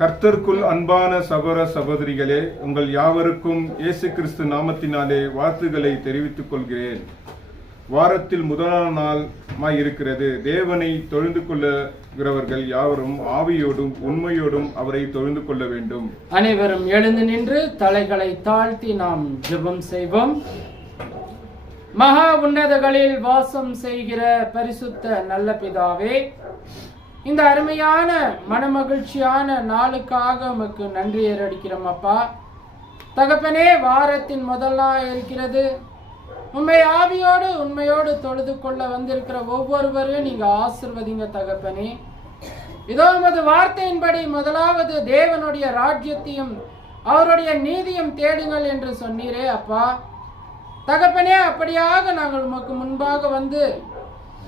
கர்த்தருக்குள் அன்பான சகோதர சகோதரிகளே, உங்கள் யாவருக்கும் இயேசு கிறிஸ்து நாமத்தினாலே வாழ்த்துக்களை தெரிவித்துக் கொள்கிறேன். வாரத்தில் முதலாம் நாள் இருக்கிறது. தேவனை தொழுந்து கொள்ளுகிறவர்கள் யாவரும் ஆவியோடும் உண்மையோடும் அவரை தொழுந்து கொள்ள வேண்டும். அனைவரும் எழுந்து நின்று தலைகளை தாழ்த்தி நாம் ஜெபம் செய்வோம். மகா உன்னதங்களில் வாசம் செய்கிற பரிசுத்த நல்ல பிதாவே, இந்த அருமையான மனமகிழ்ச்சியான நாளுக்காக உமக்கு நன்றி ஏறடிக்கிறோம் அப்பா. தகப்பனே, வாரத்தின் முதல் நாள் இருக்கிறது. உண்மை ஆவியோடு உண்மையோடு தொழுது கொள்ள வந்திருக்கிற ஒவ்வொருவரையும் நீங்க ஆசிர்வதிங்க தகப்பனே. இதோ உமது வார்த்தையின்படி முதலாவது தேவனுடைய ராஜ்யத்தையும் அவருடைய நீதியும் தேடுங்கள் என்று சொன்னீரே அப்பா. தகப்பனே, அப்படியாக நாங்கள் உமக்கு முன்பாக வந்து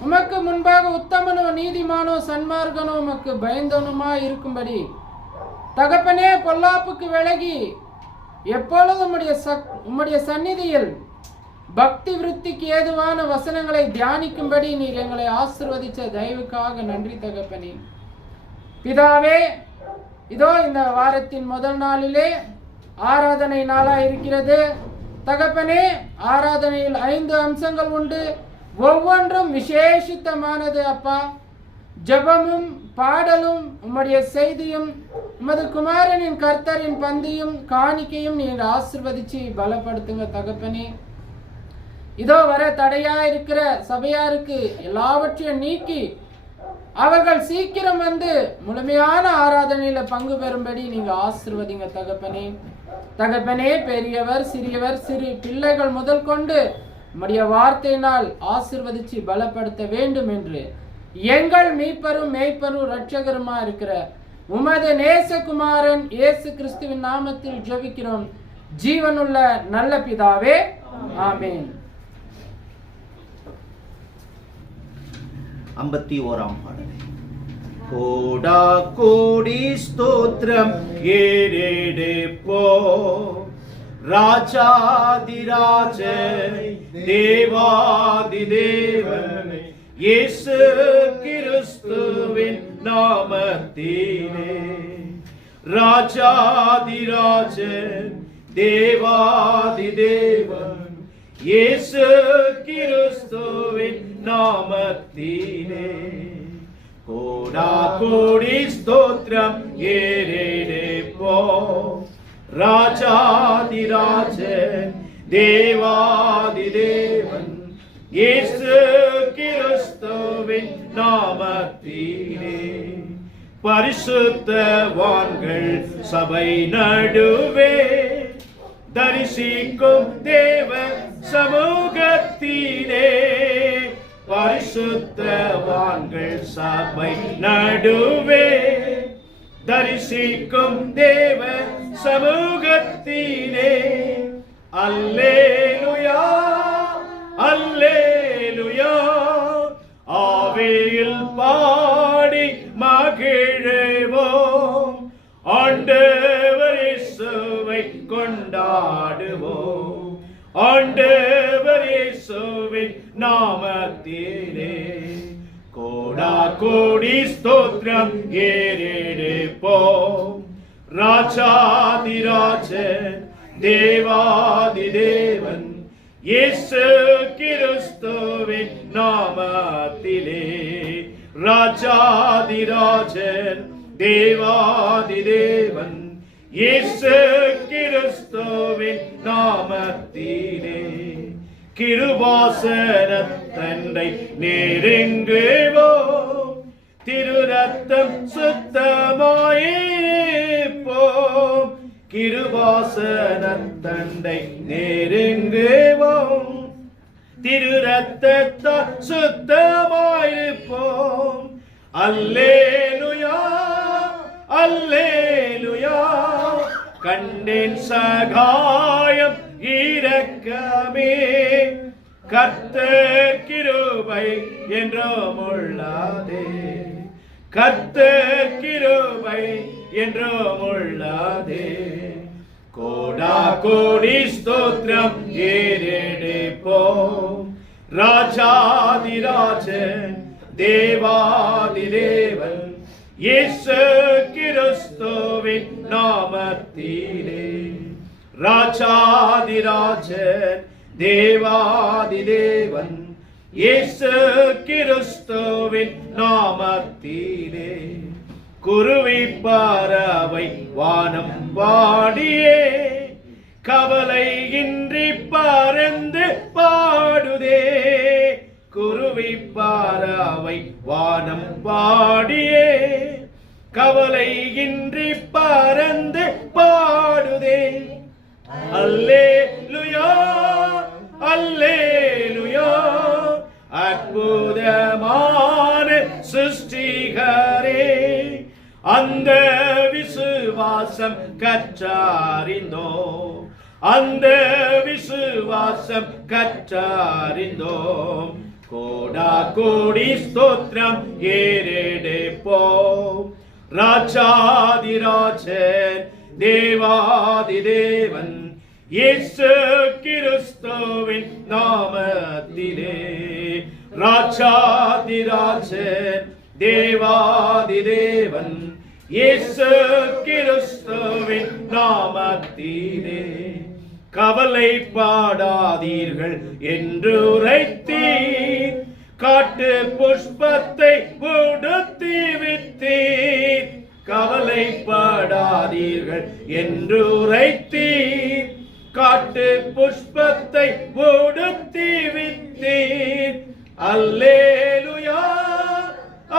உமக்கு முன்பாக உத்தமனோ நீதிமானோ சன்மார்கனோ உமக்கு பயந்தவனுமா இருக்கும்படி தகப்பனே, பொல்லாப்புக்கு விலகி எப்பொழுதும் உம்முடைய சந்நிதியில் பக்தி விருத்திக்கு ஏதுவான வசனங்களை தியானிக்கும்படி நீர் எங்களை ஆசீர்வதிச்ச தயவுக்காக நன்றி தகப்பனே. பிதாவே, இதோ இந்த வாரத்தின் முதல் நாளிலே ஆராதனை நாளா இருக்கிறது தகப்பனே. ஆராதனையில் 5 அம்சங்கள் உண்டு. ஒவ்வொன்றும் விசேஷித்தமானது அப்பா. ஜெபமும் பாடலும் உம்முடைய செய்தியும் உமது குமாரனின் கர்த்தரின் பந்தியும் காணிக்கையும் நீங்க ஆசீர்வதிச்சு பலப்படுத்துங்க தகப்பனே. இதோ வர தடையா இருக்கிற சபையாருக்கு எல்லாவற்றையும் நீக்கி அவர்கள் சீக்கிரம் வந்து முழுமையான ஆராதனையில பங்கு பெறும்படி நீங்க ஆசீர்வதிங்க தகப்பனே. தகப்பனே, பெரியவர் சிறியவர் சிறு பிள்ளைகள் முதல் கொண்டு உம்முடைய வார்த்தையினால் ஆசீர்வதிச்சு பலப்படுத்த வேண்டும் என்று எங்கள் மீட்பரும் மேய்ப்பரும் இரட்சகருமா இருக்கிற உமது நேசகுமாரன் இயேசு கிறிஸ்துவின் நாமத்தில் ஜெபிக்கிறோம் ஜீவனுள்ள நல்ல பிதாவே, ஆமென். 51ஆம் பாடல். கோடா கோடி ஸ்தோத்திரம் ஏறெடுப்போ ராஜாதிராஜனை தேவாதிதேவனை இயேசு கிறிஸ்துவின் நாமத்திலே. ராஜாதிராஜன் தேவாதிதேவன் இயேசு கிறிஸ்துவின் நாமத்திலே. கோடா கோடி ஸ்தோத்திரம் ஏறெடுப்போ ராஜாதிராஜன் தேவாதிதேவன் இயேசு கிறிஸ்துவின் நாமத்திலே. பரிசுத்தவான்கள் சபை நடுவே தரிசிக்கும் தேவ சமூகத்திலே. பரிசுத்தவான்கள் சபை நடுவே தரிசிக்கும் தேவ சமூகத்திலே. அல்லேலூயா அல்லேலூயா, ஆவியில் பாடி மகிழ்வோம், ஆண்டவர் இயேசுவை கொண்டாடுவோம், ஆண்டவர் இயேசுவின் நாமத்திலே. கோடா கோடி ஸ்தோத்திரம் ஏறெடுப்போம் ராஜாதிராஜன் தேவாதிதேவன் இயேசு கிறிஸ்துவின் நாமத்திலே. ராஜாதிராஜன் தேவாதிதேவன் இயேசு கிறிஸ்துவின் நாமத்திலே. கிருபாசனத்தண்டை நெருங்குவோம், திருரத்தம் சுத்தமாயிருப்போம். கிருபாசனத்தண்டை நெருங்குவோம், திருரத்தத்தால் சுத்தமாயிருப்போம். அல்லேலூயா அல்லேலூயா, கண்டேன் சகாயம் இரக்கமே, கர்த்தர் கிருபை என்றும் உள்ளதே, கர்த்தர் கிருபை என்றும் உள்ளதே. கோடா கோடி ஸ்தோத்திரம் ஏறெடுப்போம் ராஜாதிராஜன் தேவாதிதேவன் இயேசு கிறிஸ்துவின் நாமத்திலே. ராஜாதிராஜன் தேவாதி தேவன் இயேசு கிறிஸ்துவின் நாமத்திலே. குருவி பறவை வானம் பாடியே கவலை இன்றி பறந்து பாடுதே. குருவி பறவை வானம் பாடியே கவலை இன்றி பறந்து பாடுதே. அல்லேலூயா அல்லேலூயா. அற்புதமான சிருஷ்டிகரே, அந்த விசுவாசம் கற்றாரிந்தோ, அந்த விசுவாசம் கற்றாரிந்தோம். கோடா கோடி ஸ்தோத்திரம் ஏறெடுப்போம். ராஜாதிராஜன் தேவாதி தேவன் இயேசு கிறிஸ்துவின் நாமத்திலே. ராஜாதிராஜன் தேவாதி தேவன் இயேசு கிறிஸ்துவின் நாமத்திலே. கவலைப்படாதீர்கள் என்று உரைத்தீர், காட்டு புஷ்பத்தை உடுத்தி வித்தீர். கவலைப்படாதீர்கள் என்று உரைத்தீர், காட்டு புஷ்பத்தை உடுத்தி வித்தீர். அல்லேலூயா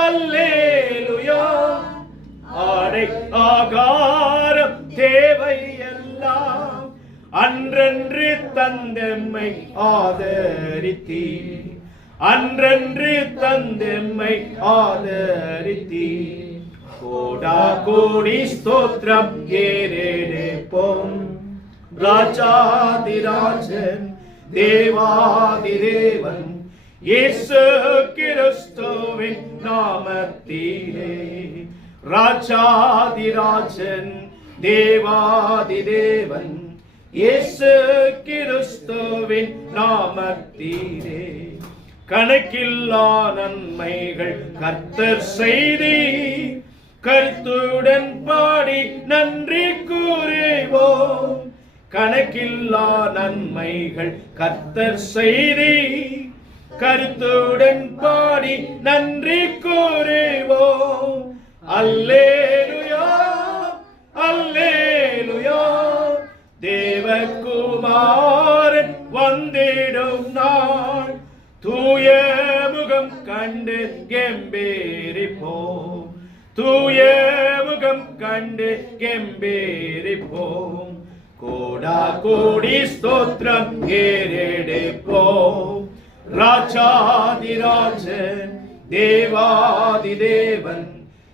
அல்லேலூயா. ஆடை ஆகாரம் தேவை எல்லாம் அன்றன்று தந்தெம்மை ஆதரித்தீர், அன்றன்று தந்தெம்மை ஆதரித்தீர். கோடா கோடி ஸ்தோத்திரம் ஏறெடுப்போம். ராஜாதிராஜன் தேவாதி தேவன் இயேசு கிறிஸ்துவின் நாமத்திலே. ராஜாதிராஜன் தேவாதி தேவன் இயேசு கிறிஸ்துவின் நாமத்திலே. கணக்கில்லா நன்மைகள் கர்த்தர் செய்தீர், கருத்துடன் பாடி நன்றி கூறுவோம். கணக்கில்லா நன்மைகள் கர்த்தர் செய்தீர், கருத்துடன் பாடி நன்றி கூறுவோம். அல்லேலூயா அல்லேலூயா. தேவகுமாரன் வந்திடும் நாள், தூய முகம் கண்டு கெம்பீரிப்போம், தூய முகம் கண்டு கெம்பீரிப்போம். கோடா கோடி ஸ்தோத்திரம் ஏறெடுப்போம். ராஜாதிராஜன் தேவாதி தேவன்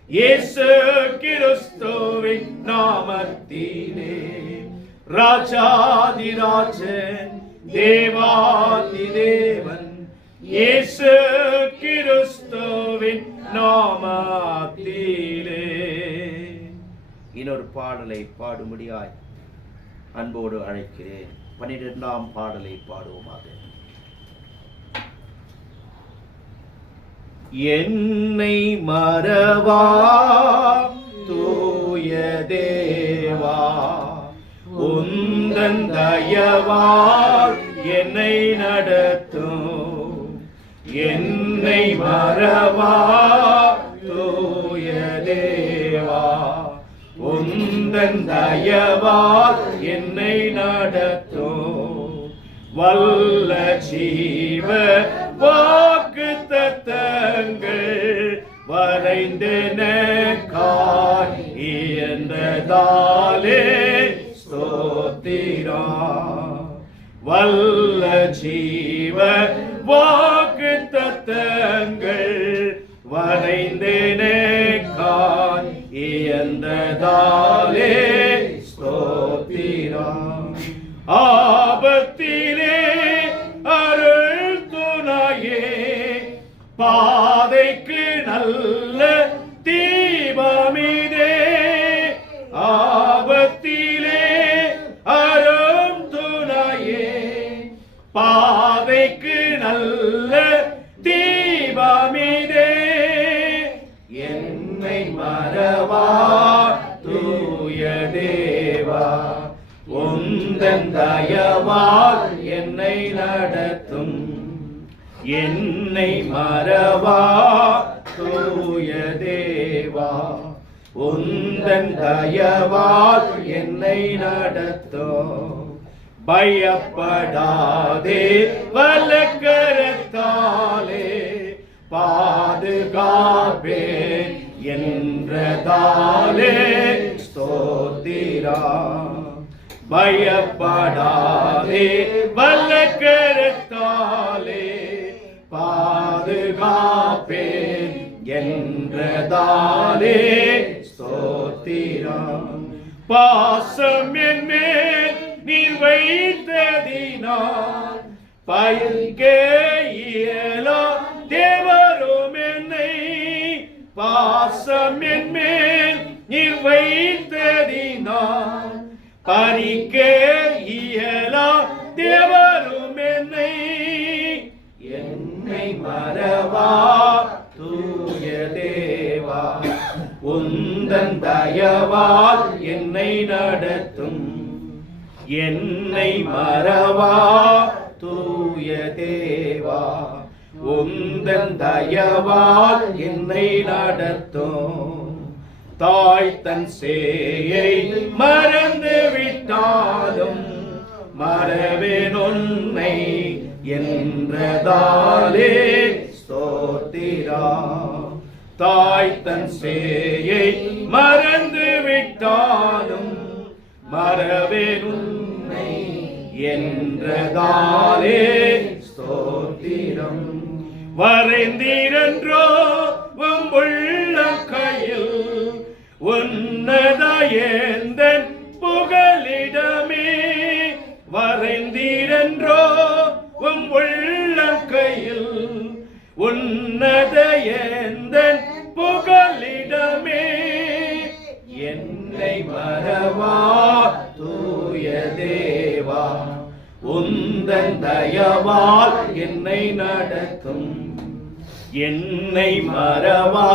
இயேசு கிறிஸ்துவின் நாமத்திலே. ராஜாதிராஜன் தேவாதி தேவன் இயேசு கிறிஸ்துவின் நாமத்திலே. இன்னொரு பாடலை பாடும்படியாய் அன்போடு அழைக்கிறேன். 12ஆம் பாடலை பாடுவோமாக. என்னை மறவா தூய தேவா, உந்தன் தயவால் என்னை நடத்தும். என்னை மறவா தூய தேவா, உந்தன் தயவால் என்னை நடத்தும். வல்ல ஜீவ வாக்கு தத்தங்கள் வரைந்தெனக்காய் இயன்றதாலே ஸ்தோத்திரா. வல்ல ஜீவ வாக்கு தத்தங்கள் வரைந்தெனக்காய் இயன்றதாலே ஸ்தோத்திரா. ஆபத்திலே அருள் துணையே, பாதைக்கு நல்ல தீபமிதே. ஆபத்திலே அருள் துணையே, பாதைக்கு நல்ல தீபமிதே. என்னை என்னை மறவா தூய தேவா, உந்தன் தயவால் என்னை நடத்தும். என்னை மறவா தூய தேவா, உந்தன் தயவால் என்னை நடத்தும். பயப்படாதே வலக்கரத்தாலே பாதுகாப்பேன் என்றதாலே ஸ்தோத்திரா. பயப்படாதே வலக்கரத்தாலே பாதுகாப்பேன் என்றதாலே ஸ்தோத்திரா. பாசம் என் மேல் நீர் வைத்ததினால் பயிர்க்க இயலா தேவரும் என்னை. பாசம் என் மேல் நீர் வைத்ததினால் பறிக்க இயலா தேவரும் என்னை. என்னை மறவா தூய தேவா, உந்தன் தயவால் என்னை நடத்தும். என்னை மறவா தூய தேவா, உந்தன் தயவால் என்னை நடத்தும். தாய் தன் சேயை மறந்து விட்டாலும் மறவேன் உன்னை என்றதாலே ஸ்தோத்திரா. தாய் தன் சேயை மறந்து விட்டாலும் மறவேன் உன்னை என்றதாலே ஸ்தோத்திரம். வரைந்தீரன்றோ உம் உள்ளங்கையில் உன்னத எந்தன் புகலிடமே. வரைந்தீரன்றோ உம் உள்ளங்கையில் உன்னத எந்தன் புகலிடமே. என்னை மறவா தூய தேவா, உந்தன் தயவால் என்னை நடத்தும். என்னை மறவா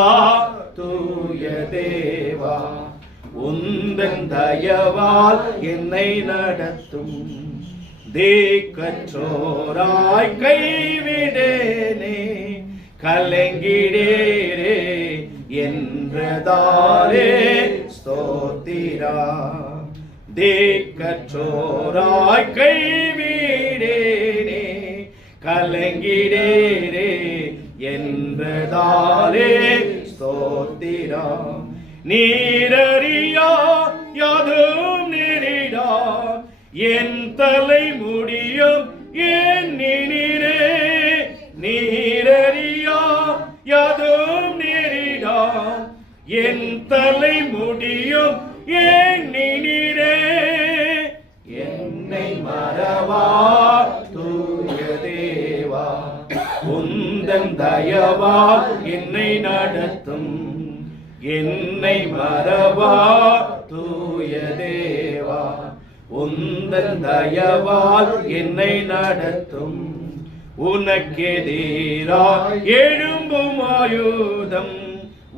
தூய தேவா, உந்தன் தயவால் என்னை நடத்தும். தேக்கற்றோராய் கைவிடேனே கலங்கிடேரே என்றதாலே ஸ்தோத்திரா. தேக்கற்றோராய் கைவிடேனே கலங்கிடேரே என்றதாலே ஸ்தோத்திரா. நீரறியா யாதும் நேரிடா என் தலை முடியும் எண்ணினீரே. நீரறியா யாதும் நேரிடா என் தலை முடியும் எண்ணினீரே. என்னை மறவா தூய தேவா, உந்தன் தயவால் என்னை நடத்தும். என்னை மறவா தூய தேவா, உந்தன் தயவால் என்னை நடத்தும். உனக்கெதிரா எழும்பும் ஆயுதம்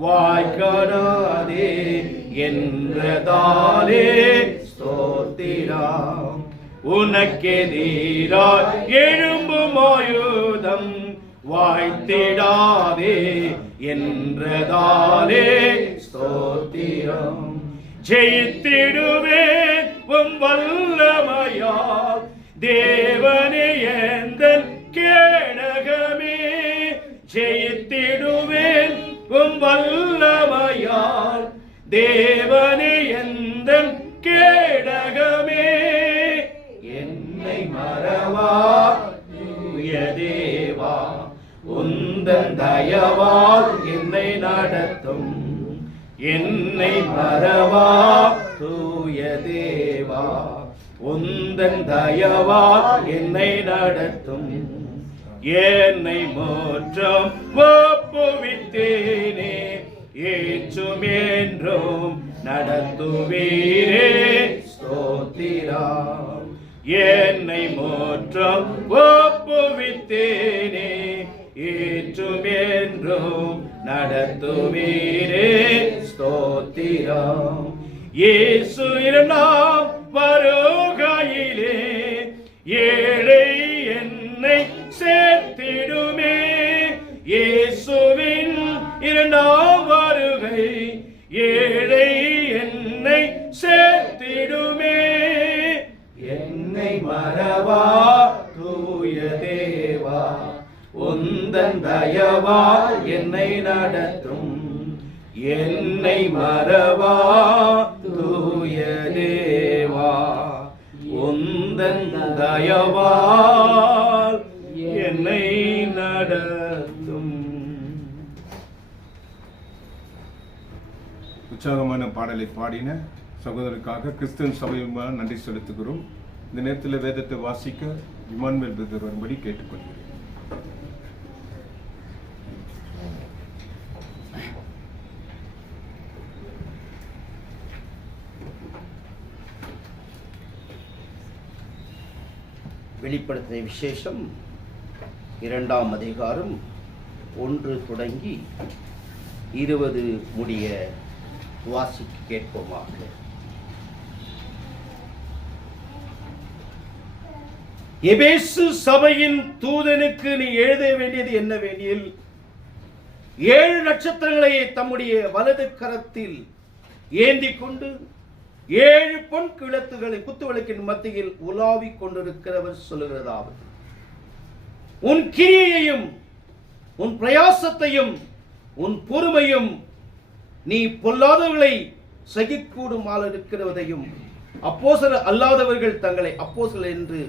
வாய்க்காடாதே என்றதாலே ஸ்தோத்திரா. உனக்கெதிரா எழும்பும் ஆயுதம் வாய்த்திடாதே என்றதாலே ஸ்தோத்திரம். ஜெயித்திடுவேன் உம் வல்லமையால் தேவனே எந்தன் கேடகமே. ஜெயித்திடுவேன் உம் வல்லமையால் தேவனே எந்தன் கேடகமே. என்னை மறவா தூய தேவா, உந்தன் தயவால் என்னை நடத்தும். என்னை மறவா தூய தேவா, உந்தன் தயவால் என்னை நடத்தும். என்னை மோற்றம் ஒப்புவித்தேனே ஏற்றும் என்றும் நடத்துவீரே ஸ்தோத்திரா. என்னை மோற்றம் ஒப்புவித்தேனே ஏற்றும் என்றும் நடத்துவீரே ஸ்தோத்திரம். இயேசு இரண்டாம் வருகையிலே ஏழை என்னை சேர்த்திடுமே. இயேசுவின் இரண்டாம் வருகை ஏழை என்னை சேர்த்திடுமே. என்னை மறவா தூய தேவா, உந்தன் தயவால் என்னை நடத்தும். என்னை மறவா தூய தேவா, உந்தன் தயவால் என்னை நடத்தும். உற்சாகமான பாடலை பாடின சகோதரருக்காக கிறிஸ்தவ சபையுமாக நன்றி செலுத்துகிறோம். இந்த நேரத்தில் வேதத்தை வாசிக்க இமானுவேல் பிரதர் வரும்படி கேட்டுக்கொள்கிறேன். வெளிப்படுத்தின விசேஷம் 2ஆம் அதிகாரம் 1 தொடங்கி 20 முடிய வாசிக்க கேட்போமாக. எபேசு சபையின் தூதனுக்கு நீ எழுத வேண்டியது என்னவெனில், 7 நட்சத்திரங்களை தம்முடைய வலது கரத்தில் ஏந்தி கொண்டு 7 பொன் குத்துவிளக்கின் மத்தியில் உலாவிக் கொண்டிருக்கிறவர் சொல்லுகிறதாவது, உன் கிரியையையும் உன் பிரயாசத்தையும் உன் பொறுமையும் நீ பொல்லாதவர்களை சகிக்கூடுமாறு இருக்கிறதையும் அப்போஸ்தலர் அல்லாதவர்கள் தங்களை அப்போஸ்தலர் என்று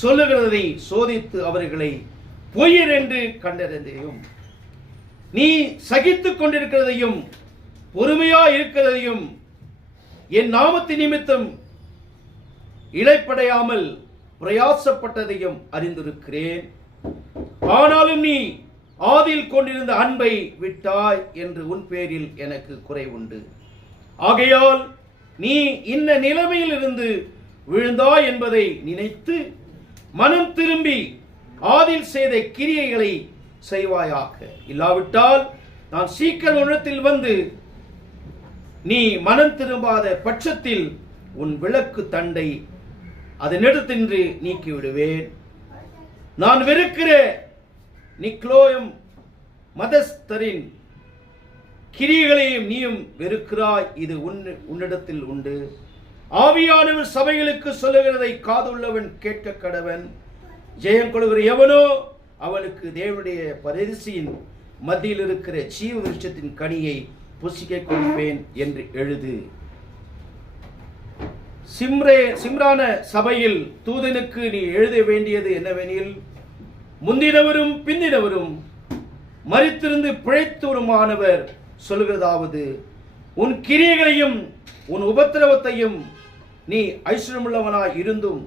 சொல்லுகிறதை சோதித்து அவர்களை பொய்யர் என்று கண்டறிந்தையும், நீ சகித்துக் கொண்டிருக்கிறதையும் பொறுமையா இருக்கிறதையும் என் நாமத்தின் நிமித்தம் இளைப்படையாமல் பிரயாசப்பட்டதையும் அறிந்திருக்கிறேன். ஆனாலும் நீ ஆதியில் கொண்டிருந்த அன்பை விட்டாய் என்று உன் பேரில் எனக்கு குறை உண்டு. ஆகையால் நீ இந்த நிலைமையில் இருந்து விழுந்தாய் என்பதை நினைத்து மனம் திரும்பி ஆதியில் செய்த கிரியைகளை செய்வாயாக. இல்லாவிட்டால் நான் சீக்கிரம் உன்னிடத்தில் வந்து நீ மனம் திரும்பாத பட்சத்தில் உன் விளக்கு தண்டை அதனிடத்தின்று நீக்கிவிடுவேன். நான் வெறுக்கிற நிக்லோயம் மதஸ்தரின் கிரியைகளையும் நீயும் வெறுக்கிறாய். இது உன்னிடத்தில் உண்டு. ஆவியானவர் சபைகளுக்கு சொல்லுகிறதை காதுள்ளவன் கேட்க கடவன். ஜெயம் கொள்கிற எவனோ அவனுக்கு தேவனுடைய பரிசியின் மத்தியில் இருக்கிற ஜீவ விருட்சத்தின் கனியை புசிக்க கொடுப்பேன் என்று எழுது. சிம்ரான சபையில் தூதனுக்கு நீ எழுத வேண்டியது என்னவெனில், முந்தினவரும் பிந்தினவரும் மரித்திருந்து பிழைத்தவருமானவர் சொல்கிறதாவது, உன் கிரியைகளையும் உன் உபத்திரவத்தையும் நீ ஐஸ்வர்யமுள்ளவனாய் இருந்தும்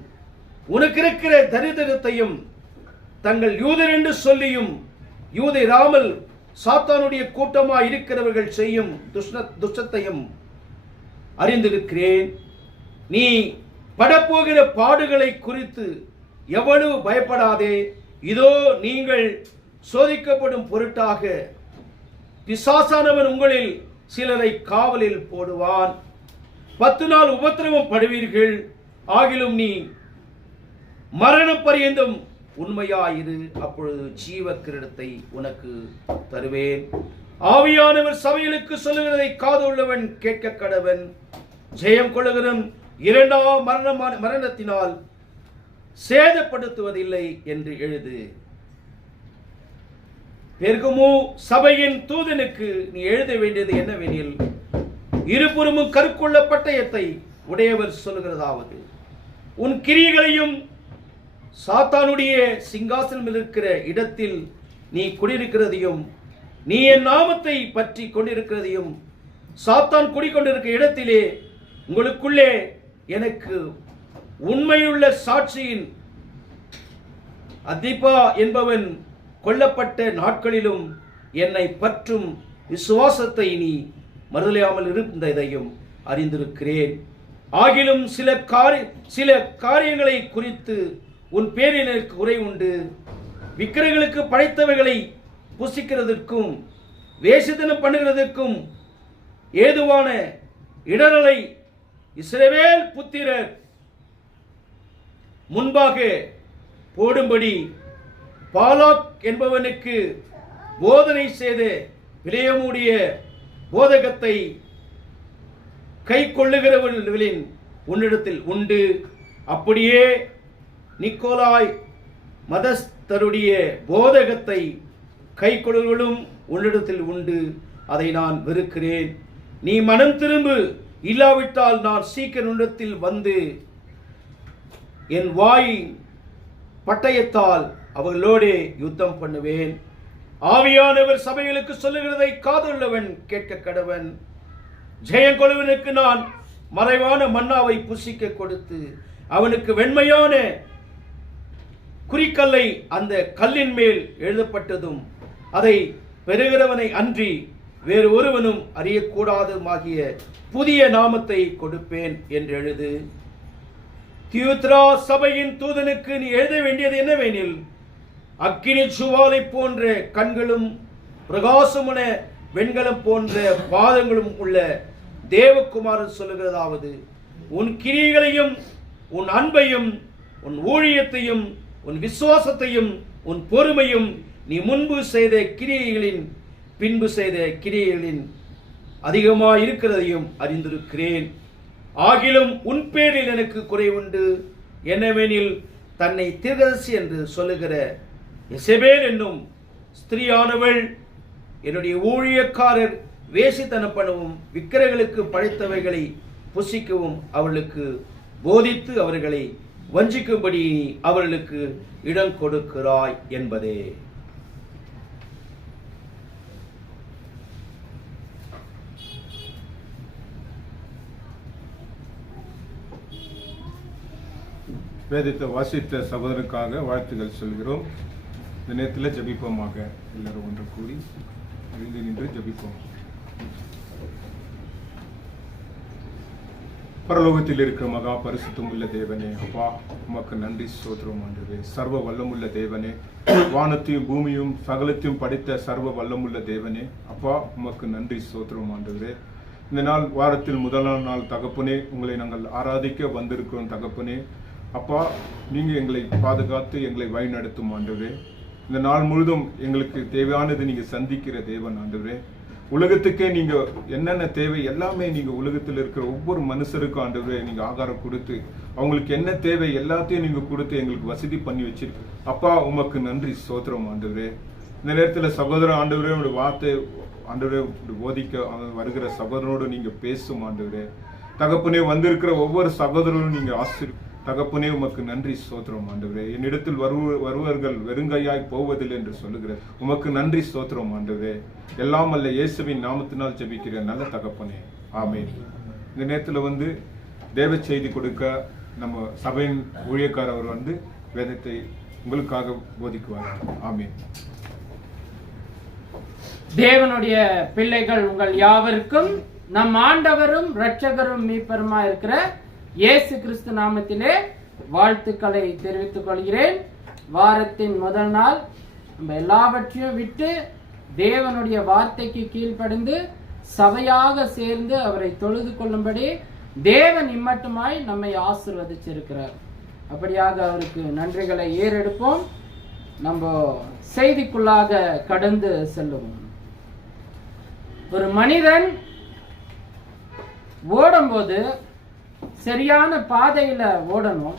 உனக்கு இருக்கிற தரித்திரத்தையும் தங்கள் யூதர் என்று சொல்லியும் யூதராமல் சாத்தானுடைய கூட்டமாய் இருக்கிறவர்கள் செய்யும் துஷ்டத்தையும் அறிந்திருக்கிறேன். நீ படப்போகிற பாடுகளை குறித்து எவ்வளவு பயப்படாதே. இதோ நீங்கள் சோதிக்கப்படும் பொருட்டாக பிசாசானவன் உங்களில் சிலரை காவலில் போடுவான். 10 நாள் உபத்திரவம் படுவீர்கள். ஆகிலும் நீ மரண பரியந்தம் உண்மையாயிரு, அப்பொழுது ஜீவ கிரீடத்தை உனக்கு தருவேன். ஆவியானவர் சபைகளுக்கு சொல்லுகிறதை காதுள்ளவன் கேட்க கடவன். ஜெயம் கொள்ளுகிறவன் 2ஆம் மரணத்தினால் சேதப்படுத்துவதில்லை என்று எழுது. பெர்கமு சபையின் தூதனுக்கு நீ எழுத வேண்டியது என்னவெனில், இருபுறமும் கருக்குள்ள பட்டயத்தை உடையவர் சொல்லுகிறதாவது, உன் கிரியைகளையும் சாத்தானுடைய சிங்காசனம் இருக்கிற இடத்தில் நீ குடியிருக்கிறதையும் நீ என் நாமத்தை பற்றி கொண்டிருக்கிறதையும் சாத்தான் குடிக்கொண்டிருக்கிற இடத்திலே உங்களுக்குள்ளே எனக்கு உண்மையுள்ள சாட்சியின் அதிபா என்பவன் கொல்லப்பட்ட நாட்களிலும் என்னை பற்றும் விசுவாசத்தை நீ மறுதலையாமல் இருந்ததையும் அறிந்திருக்கிறேன். ஆகிலும் சில காரியங்களை குறித்து உன் பேரில் எனக்கு குறை உண்டு. விக்கிரகங்களுக்கு படைத்தவைகளை புசிக்கிறதற்கும் வேஷத்தனம் பண்ணுகிறதற்கும் ஏதுவான இடரலை இஸ்ரவேல் புத்திரர் முன்பாக போடும்படி பாலாக் என்பவனுக்கு போதனை செய்த பிலேயமுடைய போதகத்தை கை கொள்ளுகிறவர்களின் உன்னிடத்தில் உண்டு. அப்படியே நிக்கோலாய் மதஸ்தருடைய போதகத்தை கை கொள்ளுகளும் உன்னிடத்தில் உண்டு. அதை நான் வெறுக்கிறேன். நீ மனம் திரும்பு, இல்லாவிட்டால் நான் சீக்கிரம் உன்னிடத்தில் வந்து என் வாய் பட்டயத்தால் அவர்களோடு யுத்தம் பண்ணுவேன். ஆவியானவர் சபைகளுக்கு சொல்லுகிறதை காதுள்ளவன் கேட்க கடவன். ஜெயங்கொழுவனுக்கு நான் மறைவான மன்னாவை புசிக்க கொடுத்து அவனுக்கு வெண்மையான குறிக்கல்லை அந்த கல்லின் மேல் எழுதப்பட்டதும் அதை பெறுகிறவனை அன்றி வேறு ஒருவனும் அறியக்கூடாதுமாகிய புதிய நாமத்தை கொடுப்பேன் என்று எழுது. தியுத்ரா சபையின் தூதனுக்கு நீ எழுத வேண்டியது என்னவெனில், அக்கினி சுவாலை போன்ற கண்களும் பிரகாசமுன வெண்கலம் போன்ற பாதங்களும் உள்ள தேவகுமாரன் சொல்லுகிறதாவது, உன் கிரியைகளையும் உன் அன்பையும் உன் ஊழியத்தையும் உன் விசுவாசத்தையும் உன் பொறுமையும் நீ முன்பு செய்த கிரியைகளின் பின்பு செய்த கிரியைகளின் அதிகமாக இருக்கிறதையும் அறிந்திருக்கிறேன். ஆகிலும் உன் பேரில் எனக்கு குறைவுண்டு. என்னவெனில், தன்னை தீர்க்கதரிசி என்று சொல்லுகிற எசபேல் என்னும் ஸ்திரீயானவள் என்னுடைய ஊழியக்காரர் வேசித்தனம் பண்ணவும் விக்கிரங்களுக்கு படைத்தவைகளை புசிக்கவும் அவர்களுக்கு போதித்து அவர்களை வஞ்சிக்கும்படி அவர்களுக்கு இடம் கொடுக்கிறாய் என்பதே. வேதத்தை வாசித்த சகோதரருக்காக வாழ்த்துக்கள் சொல்கிறோம். இந்த நேரத்தில் ஜபிப்போமாக. எல்லாரும் ஒன்று கூடி எழுந்து நின்று ஜபிப்போம். பரலோகத்தில் இருக்கிற மகா பரிசுத்தம் உள்ள தேவனே, அப்பா உமக்கு நன்றி ஸ்தோத்திரம் ஆண்டவரே. சர்வ வல்லமுள்ள தேவனே, வானத்தையும் பூமியும் சகலத்தையும் படைத்த சர்வ வல்லமுள்ள தேவனே, அப்பா உமக்கு நன்றி ஸ்தோத்திரம் ஆண்டவரே. இந்த நாள் வாரத்தில் முதலாம் நாள் தகப்பனே, உங்களை நாங்கள் ஆராதிக்க வந்திருக்கிறோம் தகப்பனே. அப்பா, நீங்க எங்களை பாதுகாத்து எங்களை வழி நடத்தும் ஆண்டவரே. இந்த நாள் முழுதும் எங்களுக்கு தேவையானது நீங்க சந்திக்கிற தேவன் ஆண்டவரே. உலகத்துக்கே நீங்க என்னென்ன தேவை எல்லாமே நீங்க உலகத்தில் இருக்கிற ஒவ்வொரு மனுஷருக்கும் ஆண்டவரே நீங்க ஆகாரம் கொடுத்து அவங்களுக்கு என்ன தேவை எல்லாத்தையும் நீங்க கொடுத்து எங்களுக்கு வசதி பண்ணி வச்சிருக்கு. அப்பா உமக்கு நன்றி ஸ்தோத்திரம் ஆண்டவரே. இந்த நேரத்தில் சகோதரன் ஆண்டவரே உடைய வார்த்தை ஆண்டவரே போதிக்க வருகிற சகோதரனோடு நீங்க பேசும் ஆண்டவரே. தகப்பனே வந்திருக்கிற ஒவ்வொரு சகோதரனும் நீங்க தகப்பனே உமக்கு நன்றி ஸ்தோத்திரம் ஆண்டவரே. என்னிடத்தில் வருவர்கள் வெறுங்கையாய் போவதில்லை என்று சொல்லுகிற உமக்கு நன்றி ஸ்தோத்திரம் ஆண்டவரே. எல்லாம் அல்ல இயேசுவின் நாமத்தினால் ஜெபிக்கிற நல்ல தகப்பனே, ஆமென். இந்த நேரத்தில் தேவ செய்தி கொடுக்க நம்ம சபையின் ஊழியக்காரர் வேதத்தை உங்களுக்காக போதிக்குவார். ஆமென். தேவனுடைய பிள்ளைகள் உங்கள் யாவருக்கும் நம் ஆண்டவரும் இரட்சகரும் மீட்பருமா இருக்கிற இயேசு கிறிஸ்து நாமத்திலே வாழ்த்துக்களை தெரிவித்துக் கொள்கிறேன். வாரத்தின் முதல் நாள் நம்ம எல்லாவற்றையும் விட்டு தேவனுடைய வார்த்தைக்கு கீழ்ப்படிந்து சபையாக சேர்ந்து அவரை தொழுது கொள்ளும்படி தேவன் இம்மட்டுமாய் நம்மை ஆசீர்வதிச்சிருக்கிறார். அப்படியாக அவருக்கு நன்றிகளை ஏறெடுப்போம். நம்ம செய்திக்குள்ளாக கடந்து செல்லுவோம். ஒரு மனிதன் ஓடும்போது சரியான பாதையில ஓடணும்.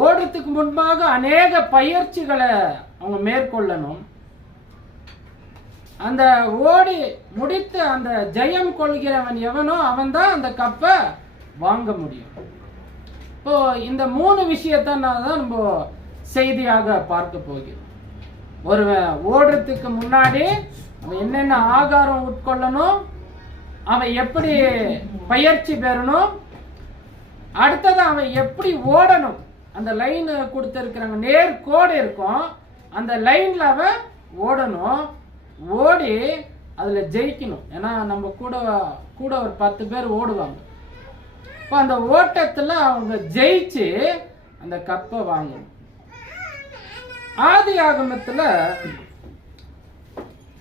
ஓடுறதுக்கு முன்பாக அநேக பயிற்சிகளை அவங்க மேற்கொள்ளணும். அந்த ஓடி முடித்து அந்த ஜெயம் கொள்கிறவன் எவனோ அவன் தான் அந்த கப்பை வாங்க முடியும். இப்போ இந்த 3 விஷயத்தான் நம்ம செய்தியாக பார்க்க போகிறோம். ஒருவன் ஓடுறதுக்கு முன்னாடி அவன் என்னென்ன ஆகாரம் உட்கொள்ளணும், அவன் எப்படி பயிற்சி பெறணும், அடுத்தது அவன் எப்படி ஓடணும். அந்த லைன் கொடுத்துருக்குறாங்க, நேர் கோடு இருக்கும், அந்த லைன்ல அவன் ஓடணும். ஓடி அதுல ஜெயிக்கணும். ஏன்னா நம்ம கூட ஒரு 10 பேர் ஓடுவாங்க. இப்போ அந்த ஓட்டத்துல அவங்க ஜெயிச்சு அந்த கப்பை வாங்கணும். ஆதி ஆகமத்துல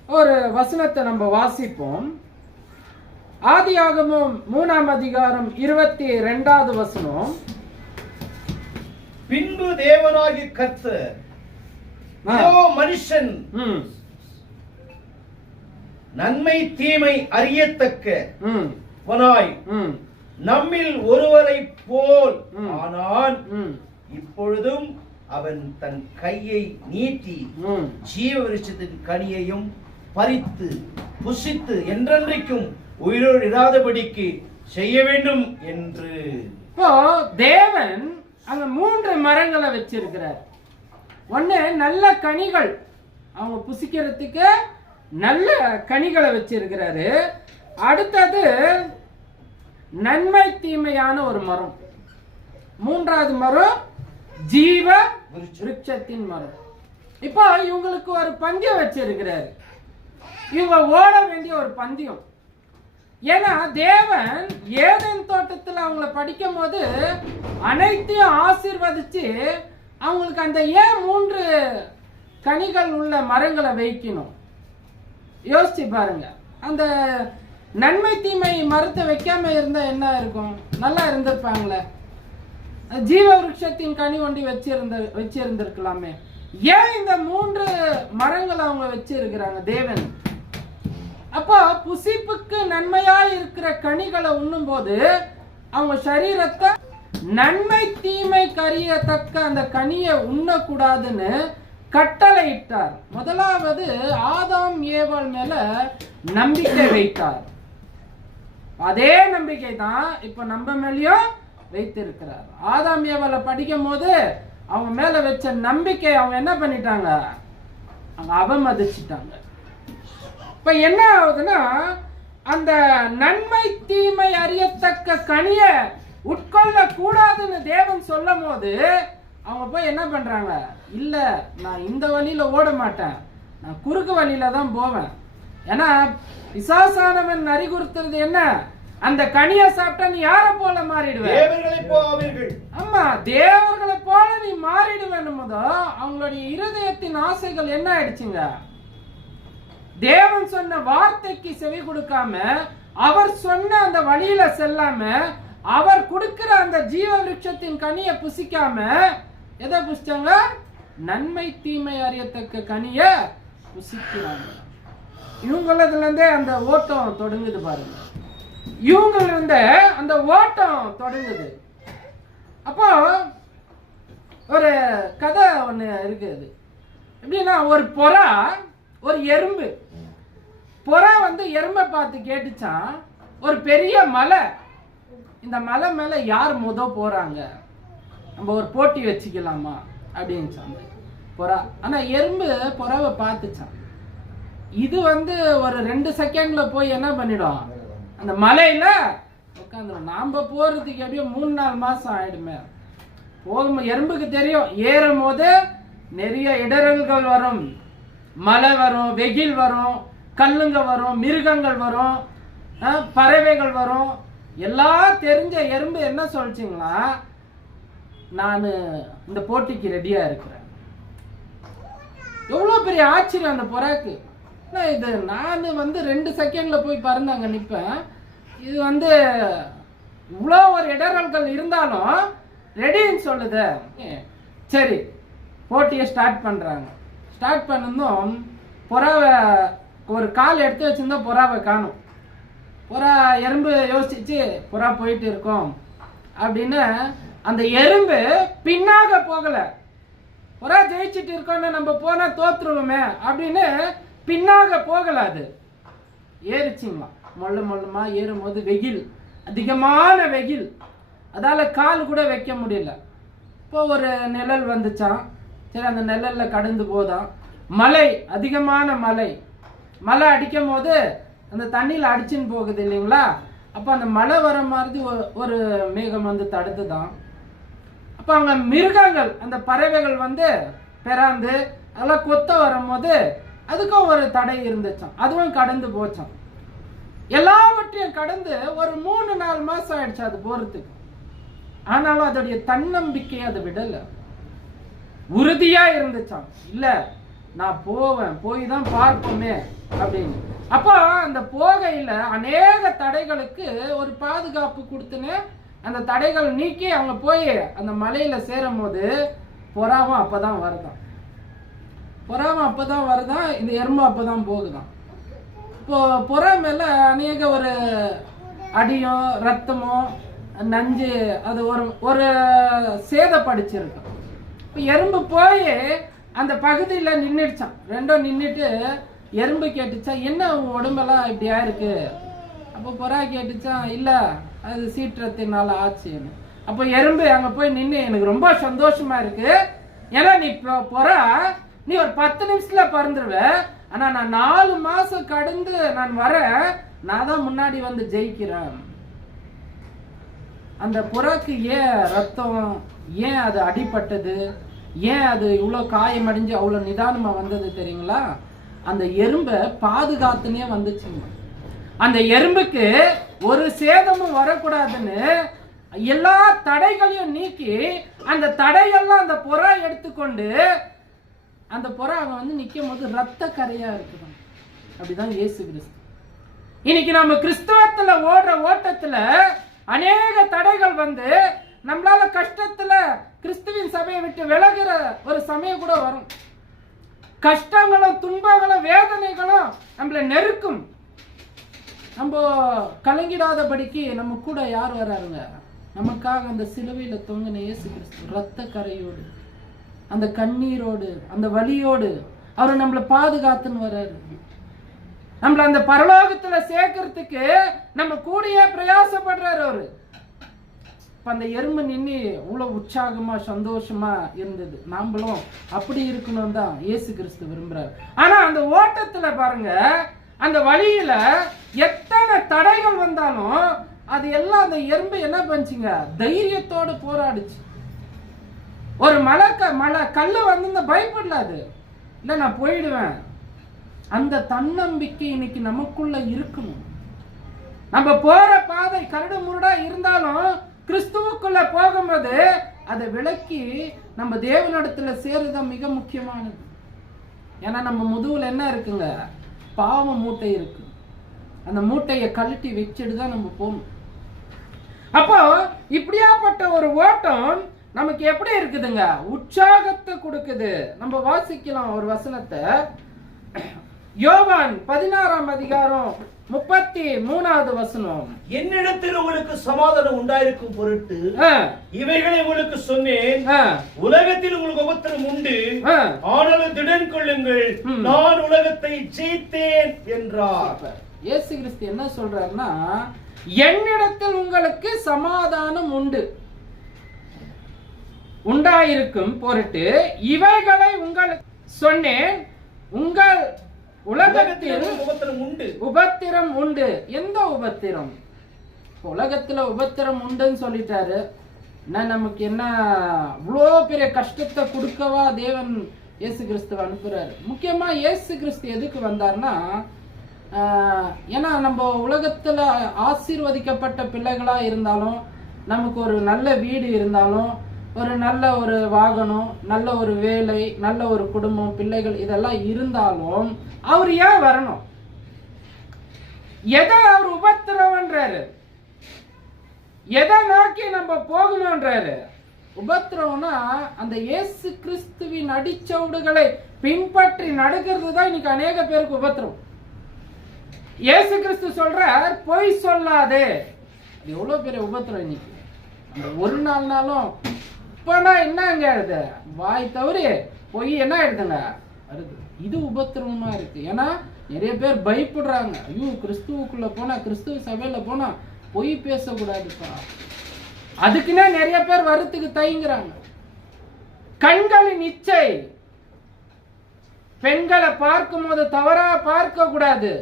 ஒரு வசனத்தை நம்ம வாசிப்போம். ஆதியாகமம் 3ஆம் அதிகாரம் 22வது வசனம். பின்பு தேவனாகிய கர்த்தர் இதோ மனுஷன் நன்மை தீமை அறியத்தக்க வனாய் நம்மில் ஒருவரை போல் ஆனான். இப்பொழுதும் அவன் தன் கையை நீட்டி ஜீவ விருட்சத்தின் கனியையும் பறித்து புசித்து என்றென்றைக்கும் உயிரோடு இராதபடிக்கு செய்ய வேண்டும் என்று. இப்போ தேவன் அங்க 3 மரங்களை வச்சிருக்கிறார். ஒண்ணு நல்ல கனிகள், அவங்க புசிக்கிறதுக்கு நல்ல கனிகளை வச்சிருக்கிறாரு. அடுத்தது நன்மை தீமையான ஒரு மரம். 3வது மரம் ஜீவ விருட்சத்தின் மரம். இப்போ இவங்களுக்கு ஒரு பந்தயம் வச்சிருக்கிறாரு. இவங்க ஓட வேண்டிய ஒரு பந்தயம். ஏன்னா தேவன் ஏதேன் தோட்டத்தில் அவங்கள படிக்கும் போது அனைத்தையும் ஆசீர்வதிச்சு அவங்களுக்கு அந்த ஏன் 3 கனிகள் உள்ள மரங்களை வைக்கணும் யோசிச்சு பாருங்க. அந்த நன்மை தீமை மரத்தை வைக்காம இருந்தா என்ன இருக்கும்? நல்லா இருந்திருப்பாங்களே. ஜீவ விருட்சத்தின் கனி ஒண்டி வச்சிருந்திருக்கலாமே. ஏன் இந்த 3 மரங்களை அவங்க வச்சிருக்கிறாங்க தேவன்? அப்போ புசிப்புக்கு நன்மையா இருக்கிற கனிகளை உண்ணும் போது அவங்க சரீரத்தை நன்மை தீமை கறியத்தக்க அந்த கனியை உண்ணக்கூடாதுன்னு கட்டளை இட்டார். முதலாவது ஆதாம் ஏவாள் மேல நம்பிக்கை வைத்தார். அதே நம்பிக்கை தான் இப்ப நம்ம மேலயும் வைத்திருக்கிறார். ஆதாம் ஏவாளை படிக்கும் போது அவங்க மேல வச்ச நம்பிக்கை அவங்க என்ன பண்ணிட்டாங்க? அவங்க அவமதிச்சிட்டாங்க. இப்ப என்ன ஆகுதுன்னா, அந்த நன்மை தீமை அறியத்தக்க கனியை உட்கொள்ள கூடாதுன்னு தேவன் சொல்லும் போது அவங்க போய் என்ன பண்றாங்க? இல்ல, நான் இந்த வழியில ஓட மாட்டேன், நான் குறுக்கு வழியில தான் போவேன். ஏன்னா பிசாசானவன் அறிகுறுத்துறது என்ன? அந்த கனியை சாப்பிட்டா நீ யாரை போல மாறிடுவ? ஆமா, தேவர்களை போல நீ மாறிடுவேன் போதோ அவங்களுடைய இருதயத்தின் ஆசைகள் என்ன ஆயிடுச்சுங்க? தேவன் சொன்ன வார்த்தைக்கு செவி கொடுக்காம, அவர் சொன்ன அந்த வழியில செல்லாம, அவர் கொடுக்கிற அந்த ஜீவ விருட்சத்தின் கனியை புசிக்காம எதை புசிச்சாங்க? நன்மை தீமை அறியத்தக்க கனியை புசிக்கிறாங்க. இவங்களதுல இருந்தே அந்த ஓட்டம் தொடங்குது பாருங்க. இவங்கள இருந்த அந்த ஓட்டம் தொடங்குது. அப்போ ஒரு கதை ஒண்ணு இருக்குது. எப்படின்னா, ஒரு புறா ஒரு எறும்பு, புறா எறும்பை பார்த்து கேட்டுச்சான், ஒரு பெரிய மலை, இந்த மலை மேல யார் போறாங்க, நம்ம ஒரு போட்டி வச்சுக்கலாமா அப்படின்னு புறா. ஆனா எறும்பு புறாவை பார்த்துச்சான், இது ஒரு 2 செகண்ட்ல போய் என்ன பண்ணிடும், அந்த மலையில உட்காந்துடும். நாம போறதுக்கு எப்படியும் 3-4 மாசம் ஆயிடுமே. போகும் எறும்புக்கு தெரியும், ஏறும் போது நிறைய இடரல்கள் வரும், மழை வரும், வெயில் வரும், கல்லுங்க வரும், மிருகங்கள் வரும், பறவைகள் வரும். எல்லாம் தெரிஞ்ச எறும்பு என்ன சொல்லிச்சிங்களா, நான் இந்த போட்டிக்கு ரெடியா இருக்கிறேன். எவ்வளவு பெரிய ஆச்சரியம் அந்த புறாக்கு. இது நான் 2 செகண்ட்ல போய் பறந்தாங்க நிப்பேன், இது இவ்வளோ ஒரு இடரல்கள் இருந்தாலும் ரெடின்னு சொல்லுது. சரி, போட்டியை ஸ்டார்ட் பண்றாங்க. ஸ்டார்ட் பண்ணதும் புறாவை ஒரு கால் எடுத்து வச்சிருந்தா புறாவை காணும். புறா எறும்பு யோசிச்சு புறா போயிட்டு இருக்கோம் அப்படின்னு அந்த எறும்பு பின்னாக போகல. புறா ஜெயிச்சுட்டு இருக்கோன்னு நம்ம போனா தோத்துருவோமே அப்படின்னு பின்னாக போகல. அது ஏறிச்சிங்களா, மொல்லமா ஏறும்போது வெயில், அதிகமான வெயில், அதால கால் கூட வைக்க முடியல. இப்போ ஒரு நிழல் வந்துச்சான். சரி, அந்த நிழல்ல கடந்து போதான். மழை, அதிகமான மழை, மழை அடிக்கும் போது அந்த தண்ணியில் அடிச்சுன்னு போகுது இல்லைங்களா. அப்போ அந்த மழை வர மாதிரி ஒரு மேகம் தடுத்துதான். அப்போ அங்கே மிருகங்கள், அந்த பறவைகள் பெறாந்து அதெல்லாம் கொத்த வரும்போது அதுக்கும் ஒரு தடை இருந்துச்சான், அதுவும் கடந்து போச்சான். எல்லாவற்றையும் கடந்து ஒரு 3-4 மாசம் ஆயிடுச்சு அது போறதுக்கு. ஆனாலும் அதோடைய தன்னம்பிக்கையை அதை விடல, உறுதியா இருந்துச்சான். இல்ல, நான் போவேன், போய் தான் பார்ப்போமே அப்படின்னு. அப்போ அந்த போகையில அநேக தடைகளுக்கு ஒரு பாதுகாப்பு கொடுத்துன்னு அந்த தடைகள் நீக்கி அவங்க போய் அந்த மலையில சேரும் போது பொறாம அப்பதான் வருதான். பொறாம அப்பதான் வருதான், இந்த எறும்பு அப்பதான் போகுதான். இப்போ பொறாமையில அநேக ஒரு அடியோ ரத்தமோ நஞ்சு அது ஒரு சேதப்படிச்சிருக்கும். இப்போ எறும்பு போய் அந்த பகுதியில் நின்றுடுச்சான். ரெண்டும் நின்றுட்டு எறும்பு கேட்டுச்சா, என்ன உங்க உடம்பெல்லாம் இப்படியா இருக்கு? அப்போ புறா கேட்டுச்சா, இல்லை அது சீற்றத்தினால ஆச்சுன்னு. அப்போ எறும்பு அங்கே போய் நின்று, எனக்கு ரொம்ப சந்தோஷமா இருக்கு, ஏன்னா நீ புறா நீ ஒரு 10 நிமிஷத்துல பறந்துருவ, ஆனா நான் 4 மாசம் கடந்து நான் வரேன், நான் தான் முன்னாடி வந்து ஜெயிக்கிறேன். அந்த புறாக்கு ஏன் ரத்தம், ஏன் அது அடிபட்டது, ஏன் அது இவ்வளோ காயமடைஞ்சு அவ்வளோ நிதானமா வந்தது தெரியுங்களா? அந்த எறும்பை பாதுகாத்துனே வந்துச்சுங்க. அந்த எறும்புக்கு ஒரு சேதமும் வரக்கூடாதுன்னு எல்லா தடைகளையும் நீக்கி அந்த தடையெல்லாம் அந்த புறா எடுத்துக்கொண்டு அந்த புறா அங்க வந்து நிற்கும் போது ரத்த கரையா இருக்குது. அப்படிதான் இயேசு கிறிஸ்து. இன்னைக்கு நம்ம கிறிஸ்தவத்துல ஓடுற ஓட்டத்துல அநேக தடைகள் வந்து நம்மளால கஷ்டத்துல கிறிஸ்துவின் சபையை விட்டு விலகிற ஒரு சமயம் கூட வரும். கஷ்டங்களும் துன்பங்களும் வேதனைகளும் நம்மளை நெருக்கும். நம்ம கலங்கிடாதபடிக்கு நம்ம கூட யார் வராருங்க? நமக்காக அந்த சிலுவையில தொங்கின இயேசு கிறிஸ்து ரத்த கரையோடு, அந்த கண்ணீரோடு, அந்த வலியோடு அவர் நம்மளை பாதுகாத்துன்னு வர்றாரு. நம்மள அந்த பரலோகத்துல சேர்க்கறதுக்கு நம்ம கூடயே பிரயாசப்படுறாரு அவரு. அந்த எறும்பு நின்று இவ்வளவு உற்சாகமா சந்தோஷமா இருந்தது. நாமளும் அப்படி இருக்கணும் தான் இயேசு கிறிஸ்து விரும்புறாரு. ஆனா அந்த ஓட்டத்துல பாருங்க, அந்த வழியில எத்தனை தடைகள் வந்தாலும் அது எல்லாம் அந்த எறும்பு என்ன பண்ணுச்சுங்க? தைரியத்தோடு போராடுச்சு. ஒரு மலை கல்லு வந்து பயப்படல, அது இல்ல நான் போயிடுவேன். அந்த தன்னம்பிக்கை இன்னைக்கு நமக்குள்ள இருக்கணும். நம்ம போற பாதை கரடு முரடா இருந்தாலும் கிறிஸ்துவுக்குள்ள போகும்போது அதை விலக்கி நம்ம தேவனிடத்துல சேருதான் மிக முக்கியமானது. ஏன்னா நம்ம முதுகுல என்ன இருக்குங்க? பாவ மூட்டை இருக்கு. அந்த மூட்டையை கழட்டி வச்சுட்டு தான் நம்ம போகணும். அப்போ இப்படியாப்பட்ட ஒரு ஓட்டம் நமக்கு எப்படி இருக்குதுங்க? உற்சாகத்தை கொடுக்குது. நம்ம வாசிக்கலாம் ஒரு வசனத்தை. யோவான் 16ஆம் அதிகாரம் 33வது வசனம். என்னிடத்தில் உங்களுக்கு சமாதானம் உண்டாயிருக்கும் பொருட்டு இவைகளை உங்களுக்கு சொன்னேன். உலகத்தில் உங்களுக்கு உபத்திரம் உண்டு, ஆனாலும் திடன் கொள்ளுங்கள், நான் உலகத்தை ஜெயித்தேன் என்றார். இயேசு கிறிஸ்து என்ன சொல்றாருன்னா, என்னிடத்தில் உங்களுக்கு சமாதானம் உண்டு, உண்டாயிருக்கும் பொருட்டு இவைகளை உங்களுக்கு சொன்னேன். உங்கள் உலகத்தில் உபத்திரம் உண்டு. எந்த உபத்திரம்? உலகத்துல உபத்திரம் உண்டுன்னு சொல்லிட்டாரு. நமக்கு என்ன இவ்வளோ பெரிய கஷ்டத்தை கொடுக்கவா தேவன் இயேசு கிறிஸ்துவ அனுப்புறாரு? முக்கியமா இயேசு கிறிஸ்து எதுக்கு வந்தார்னா, ஏன்னா நம்ம உலகத்துல ஆசீர்வதிக்கப்பட்ட பிள்ளைகளா இருந்தாலும், நமக்கு ஒரு நல்ல வீடு இருந்தாலும், ஒரு நல்ல ஒரு வாகனம், நல்ல ஒரு வேலை, நல்ல ஒரு குடும்பம், பிள்ளைகள் இதெல்லாம் இருந்தாலும் அவர் ஏன் வரணும்? எதை அவர் உபத்திரவன்றாரு? எதை நோக்கி நம்ம போகணும்ன்றாரு? உபத்திரவம்னா அந்த இயேசு கிறிஸ்துவின் அடிச்சவுடுகளை பின்பற்றி நடக்கிறது தான் இன்னைக்கு அநேக பேருக்கு உபத்திரம். இயேசு கிறிஸ்து சொல்றார், பொய் சொல்லாதே. எவ்வளவு பெரிய உபத்திரம் இன்னைக்கு. அந்த ஒரு நாள்னாலும் இப்பனா என்னங்க ஆயிடுது? வாய் தவறி பொய் என்ன ஆயிடுதுங்க வருது. இது உபத்திரமா இருக்கு. ஏன்னா நிறைய பேர் பயப்படுறாங்க. ஐயோ, கிறிஸ்துவுக்குள்ள போனா, கிறிஸ்துவ சபையில போனா பொய் பேசக்கூடாதுப்பா. அதுக்குன்னே நிறைய பேர் வரத்துக்கு தயங்குறாங்க. கண்களின் இச்சை. பெண்களை பார்க்கும் போது தவறா பார்க்க கூடாது.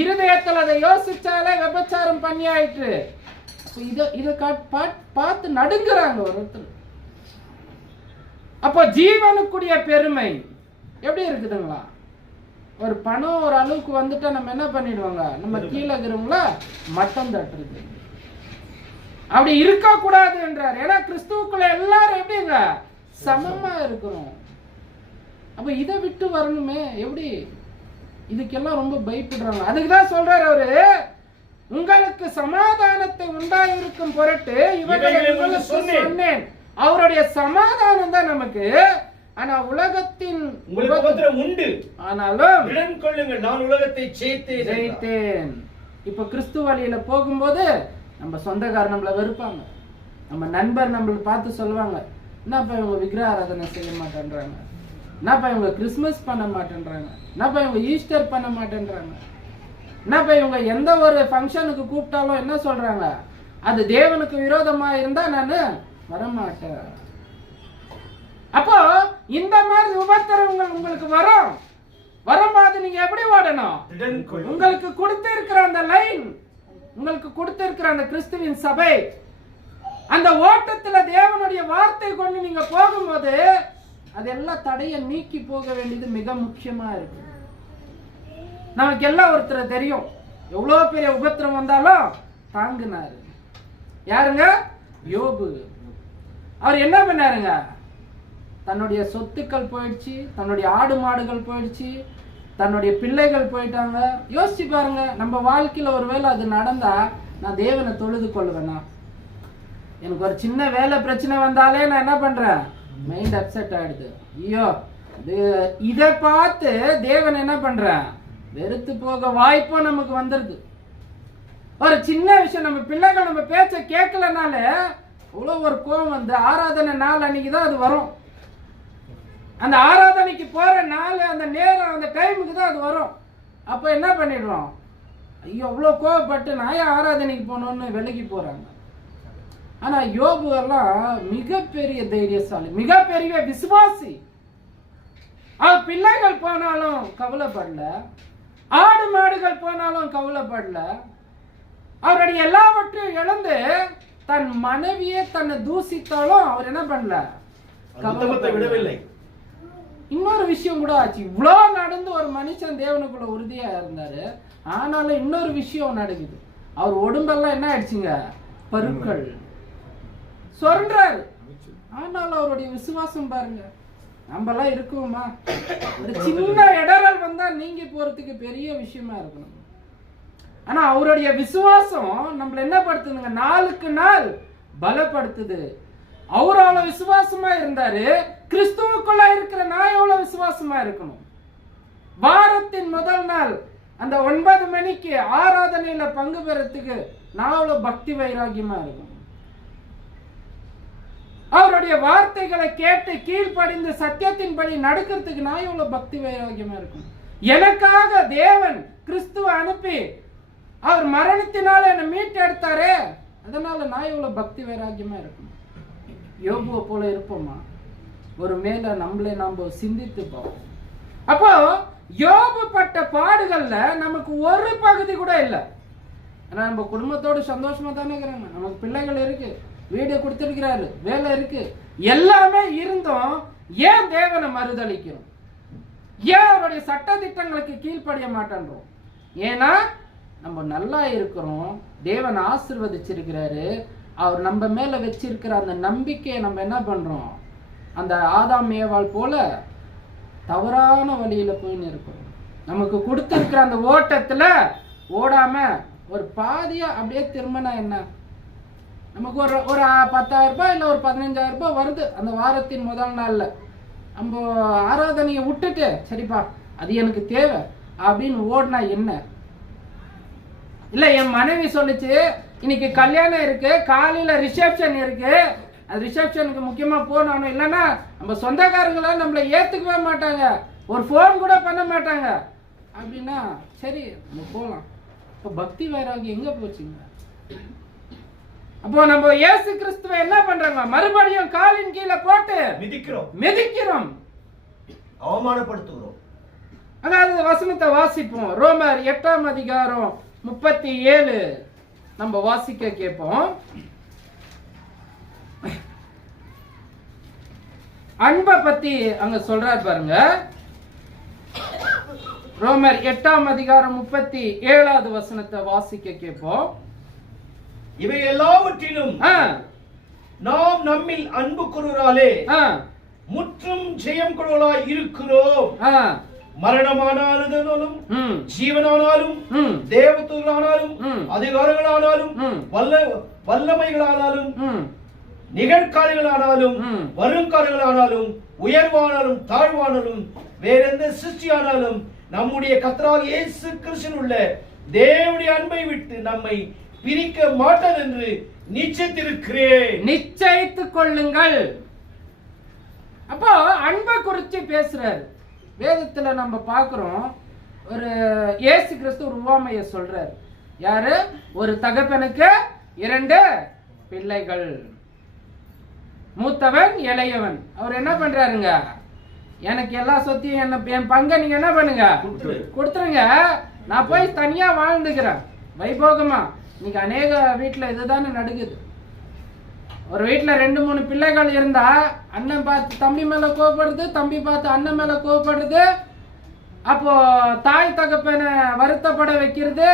இருதயத்தில் அதை யோசிச்சாலே விபச்சாரம் பண்ணி ஆயிட்டு. இதை பார்த்து நடுங்குறாங்க ஒருத்தர். அப்போ ஜீவனுக்குரிய பெருமை எப்படி இருக்குதுங்களா? ஒரு பணம் ஒரு அளவுக்கு வந்துட்டா நம்ம என்ன பண்ணிடுவாங்க? நம்ம கீழே இருக்கிறவங்கள மட்டம் தட்டுறது. அப்படி இருக்க கூடாது என்றார். ஏன்னா கிறிஸ்துவுக்குள்ள எல்லாரும் எப்படிங்க சமமா இருக்கிறோம். அப்ப இதை விட்டு வரணுமே எப்படி? இதுக்கெல்லாம் ரொம்ப பயப்படுறாங்க. அதுக்குதான் சொல்றாரு அவரு, உங்களுக்கு சமாதானத்தை உண்டாயிருக்கும் பொருட்டு இவர்களை உங்களுக்கு சொன்னேன். அவருடைய சமாதானம் தான் நமக்கு. ஆனா உலகத்தின் உங்களுக்கு உபத்திரம் உண்டு, ஆனாலும் திடன் கொள்ளுங்கள், நான் உலகத்தை ஜெயித்தேன். இப்ப கிறிஸ்து வழியில போகும்போது நம்ம சொந்தக்காரர் நம்மள வெறுப்பாங்க, நம்ம நண்பர் நம்மள பார்த்து சொல்லுவாங்க, என்னப்பா இவங்க விக்கிரக ஆராதனை செய்ய மாட்டேன்றாங்க, என்னப்பா இவங்க கிறிஸ்துமஸ் பண்ண மாட்டேன்றாங்க, என்னப்பா இவங்க ஈஸ்டர் பண்ண மாட்டேன்றாங்க, என்னப்பா இவங்க எந்த ஒரு ஃபங்க்ஷனுக்கு கூப்பிட்டாலும் என்ன சொல்றாங்க, அது தேவனுக்கு விரோதமா இருந்தா நானு வரமாட்டேன். அப்போ இந்த மாதிரி உபத்திரவங்கள் உங்களுக்கு வரும். வரும்போது நீங்க எப்படி ஓடணும்? உங்களுக்கு கொடுத்திருக்கிற அந்த லைன், உங்களுக்கு கொடுத்திருக்கிற அந்த கிறிஸ்துவின் சபை, அந்த ஓட்டத்துல தேவனுடைய வார்த்தை கொண்டு நீங்க போகும்போது அதெல்லாம் தடைய நீக்கி போக வேண்டியது மிக முக்கியமா இருக்கு. நமக்கு எல்லாம் ஒருத்தர் தெரியும், எவ்வளவு பெரிய உபத்திரம் வந்தாலும் தாங்கினாரு. யாருங்க? யோபு. அவர் என்ன பண்ணாருங்க? தன்னுடைய சொத்துக்கள் போயிடுச்சு, தன்னுடைய ஆடு மாடுகள் போயிடுச்சு, தன்னுடைய பிள்ளைகள் போயிட்டாங்க. யோசிச்சு பாருங்க, நம்ம வாழ்க்கையில ஒருவேளை அது நடந்தா நான் தேவனை தொழுது கொள்வேனா? எனக்கு ஒரு சின்ன வேலை பிரச்சனை வந்தாலே நான் என்ன பண்றேன்? மைண்ட் அப்செட் ஆயிடுது. ஐயோ, இதை பார்த்து தேவன் என்ன பண்றேன்? வெறுத்து போக வாய்ப்பும் நமக்கு வந்துருது. ஒரு சின்ன விஷயம், நம்ம பிள்ளைகள் நம்ம பேச்ச கேட்கலனாலே அவ்வளோ ஒரு கோவம் வந்து ஆராதனை நாள் அன்னைக்கு தான் அது வரும். அந்த ஆராதனைக்கு போற நாள், அந்த நேரம், அந்த டைமுக்கு தான் அது வரும். அப்ப என்ன பண்ணிடுறோம்? ஐயோ, அவ்வளோ கோவப்பட்டு நான் ஏன் ஆராதனைக்கு போனோம்னு விலகி போறாங்க. ஆனா யோபு எல்லாம் மிகப்பெரிய தைரியசாலி, மிகப்பெரிய விசுவாசி. அவர் பிள்ளைகள் போனாலும் கவலைப்படல, ஆடு மாடுகள் போனாலும் கவலைப்படல. அவருடைய எல்லாவற்றையும் இழந்து தன் மனைவியே தன்னை தூசித்தாலும் அவர் என்ன பண்ணல? கவலைப்பட விடவில்லை. இன்னொரு விஷயம் கூட ஆச்சு. இவ்வளவு நடந்து ஒரு மனுஷன் தேவனுக்குள்ள உறுதியா இருந்தாரு, ஆனாலும் இன்னொரு விஷயம் நடக்குது. அவர் உடம்பெல்லாம் என்ன ஆயிடுச்சுங்க? பருக்கள் சொல்றாரு. ஆனாலும் அவருடைய விசுவாசம் பாருங்க. நம்ம எல்லாம் இருக்குமா? ஒரு சின்ன இடரல் வந்தா நீங்கி போறதுக்கு பெரிய விஷயமா இருக்கணும். ஆனா அவருடைய விசுவாசம் நம்மள என்ன படுத்துதுங்க? நாளுக்கு நாள் பலப்படுத்துது. அவர் அவ்வளவு விசுவாசமா இருந்தாரு. கிறிஸ்துவுக்குள்ள இருக்கிற நான் எவ்வளவு விசுவாசமா இருக்கணும்? வாரத்தின் முதல் நாள் அந்த 9 மணிக்கு ஆராதனையில பங்கு பெறத்துக்கு நான் எவ்வளவு பக்தி வைராகியமா இருக்கணும்? அவருடைய வார்த்தைகளை கேட்டு கீழ்ப்படிந்து சத்தியத்தின்படி நடக்கிறதுக்கு நான் எவ்வளவு பக்தி வைராகியமா இருக்கணும்? எனக்காக தேவன் கிறிஸ்துவ அனுப்பி அவர் மரணத்தினால என்னை மீட்டு எடுத்தாரே, அதனால நான் எவ்வளவு பக்தி வைராகியமா இருக்கணும்? யோபுவை போல இருப்போமா? ஒரு மேல நம்மளே நாம சிந்தித்து பார்ப்போம். அப்போ யோபு பட்ட பாடுகள்ல நமக்கு ஒரு பகுதி கூட இல்லை. ஆனா நம்ம குடும்பத்தோடு சந்தோஷமா தானே இருக்கிறாங்க, நமக்கு பிள்ளைகள் இருக்கு, வீடு கொடுத்திருக்கிறாரு, வேலை இருக்கு, எல்லாமே இருந்தும் ஏன் தேவனை மறுதளிக்கிறோம்? ஏன் அவருடைய சட்ட திட்டங்களுக்கு கீழ்ப்படிய மாட்டேன்றோம்? ஏன்னா நம்ம நல்லா இருக்கிறோம், தேவன் ஆசீர்வதிச்சிருக்கிறாரு. அவர் நம்ம மேல வச்சிருக்கிற அந்த நம்பிக்கையை நம்ம என்ன பண்றோம்? அந்த ஆதாம் ஏவாள் போல தவறான வழியில போய் இருக்கிறோம். நமக்கு கொடுத்திருக்கிற அந்த ஓட்டத்துல ஓடாம ஒரு பாதியா அப்படியே திரும்பினா என்ன? நமக்கு ஒரு 10,000 ரூபாய் இல்ல ஒரு 15,000 ரூபாய் வருது அந்த வாரத்தின் முதல் நாள்ல. நம்ம ஆராதனையை விட்டுட்டு சரிப்பா அது எனக்கு தேவை அப்படின்னு ஓடினா என்ன? இல்ல என் மனைவி சொல்லிச்சு இன்னைக்கு கல்யாணம் இருக்கு, காலையில ரிசப்ஷன் இருக்கு, அது ரிசப்ஷனுக்கு முக்கியமா போனாலும், இல்லைன்னா நம்ம சொந்தக்காரங்கள நம்மள ஏத்துக்கவே மாட்டாங்க, ஒரு போன் கூட பண்ண மாட்டாங்க அப்படின்னா சரி நம்ம போலாம். இப்போ பக்தி வைராகி எங்க போச்சுங்க? அப்போ நம்ம இயேசு கிறிஸ்துவை என்ன பண்றாங்க? மறுபடியும் காலின் கீழே போட்டு மிதிக்கிறோம், அவமானப்படுத்துகிறோம். அதாவது வசனத்தை வாசிப்போம். ரோமர் 8ஆம் அதிகாரம் 37 நம்ம வாசிக்க கேட்போம். அன்பை பத்தி அங்க சொல்றாரு பாருங்க. ரோமர் 8ஆம் அதிகாரம் 37வது வசனத்தை வாசிக்க கேட்போம். இவை எல்லாவற்றிலும் நாம் நம்மில் அன்பு கூறுகிறாலே முற்றும் ஜெயம் கொள்வதாய் இருக்கிறோம். மரணமானாலும் ஜீவனானாலும் தேவதூதர்களானாலும் அதிகாரங்களானாலும் வல்லமைகளானாலும் நிகழ்காலங்களானாலும் வருங்காலங்களானாலும் உயர்வானாலும் தாழ்வானாலும் வேறெந்த சிருஷ்டியானாலும் நம்முடைய கர்த்தராகிய இயேசு கிறிஸ்துவில் உள்ள தேவனுடைய அன்பை விட்டு நம்மை பிரிக்க மாட்டார் என்று நிச்சயித்திருக்கிறேன். நிச்சயித்துக் கொள்ளுங்கள். அப்போ அன்பை குறித்து பேசுறாரு. வேதத்துல நம்ம பார்க்கிறோம், ஒரு இயேசு கிறிஸ்து ஒரு உவமையை சொல்றாரு. யாரு? ஒரு தகப்பனுக்கு 2 பிள்ளைகள், மூத்தவன் இளையவன். அவர் என்ன பண்றாருங்க? எனக்கு எல்லா சொத்தையும் என் பங்கை நீங்க என்ன பண்ணுங்க, கொடுத்துருங்க, நான் போய் தனியா வாழ்ந்துக்கிறேன் வைபோகமா. இன்னைக்கு அநேக வீட்டுல இதுதானே நடக்குது. ஒரு வீட்டுல 2-3 பிள்ளைகள் இருந்தா அண்ணன் பார்த்து தம்பி மேல கோவப்படுது, தம்பி பார்த்து அண்ணன் மேல கோவப்படுது. அப்போ தாய் தகப்பனை வருத்தப்பட வைக்கிறது.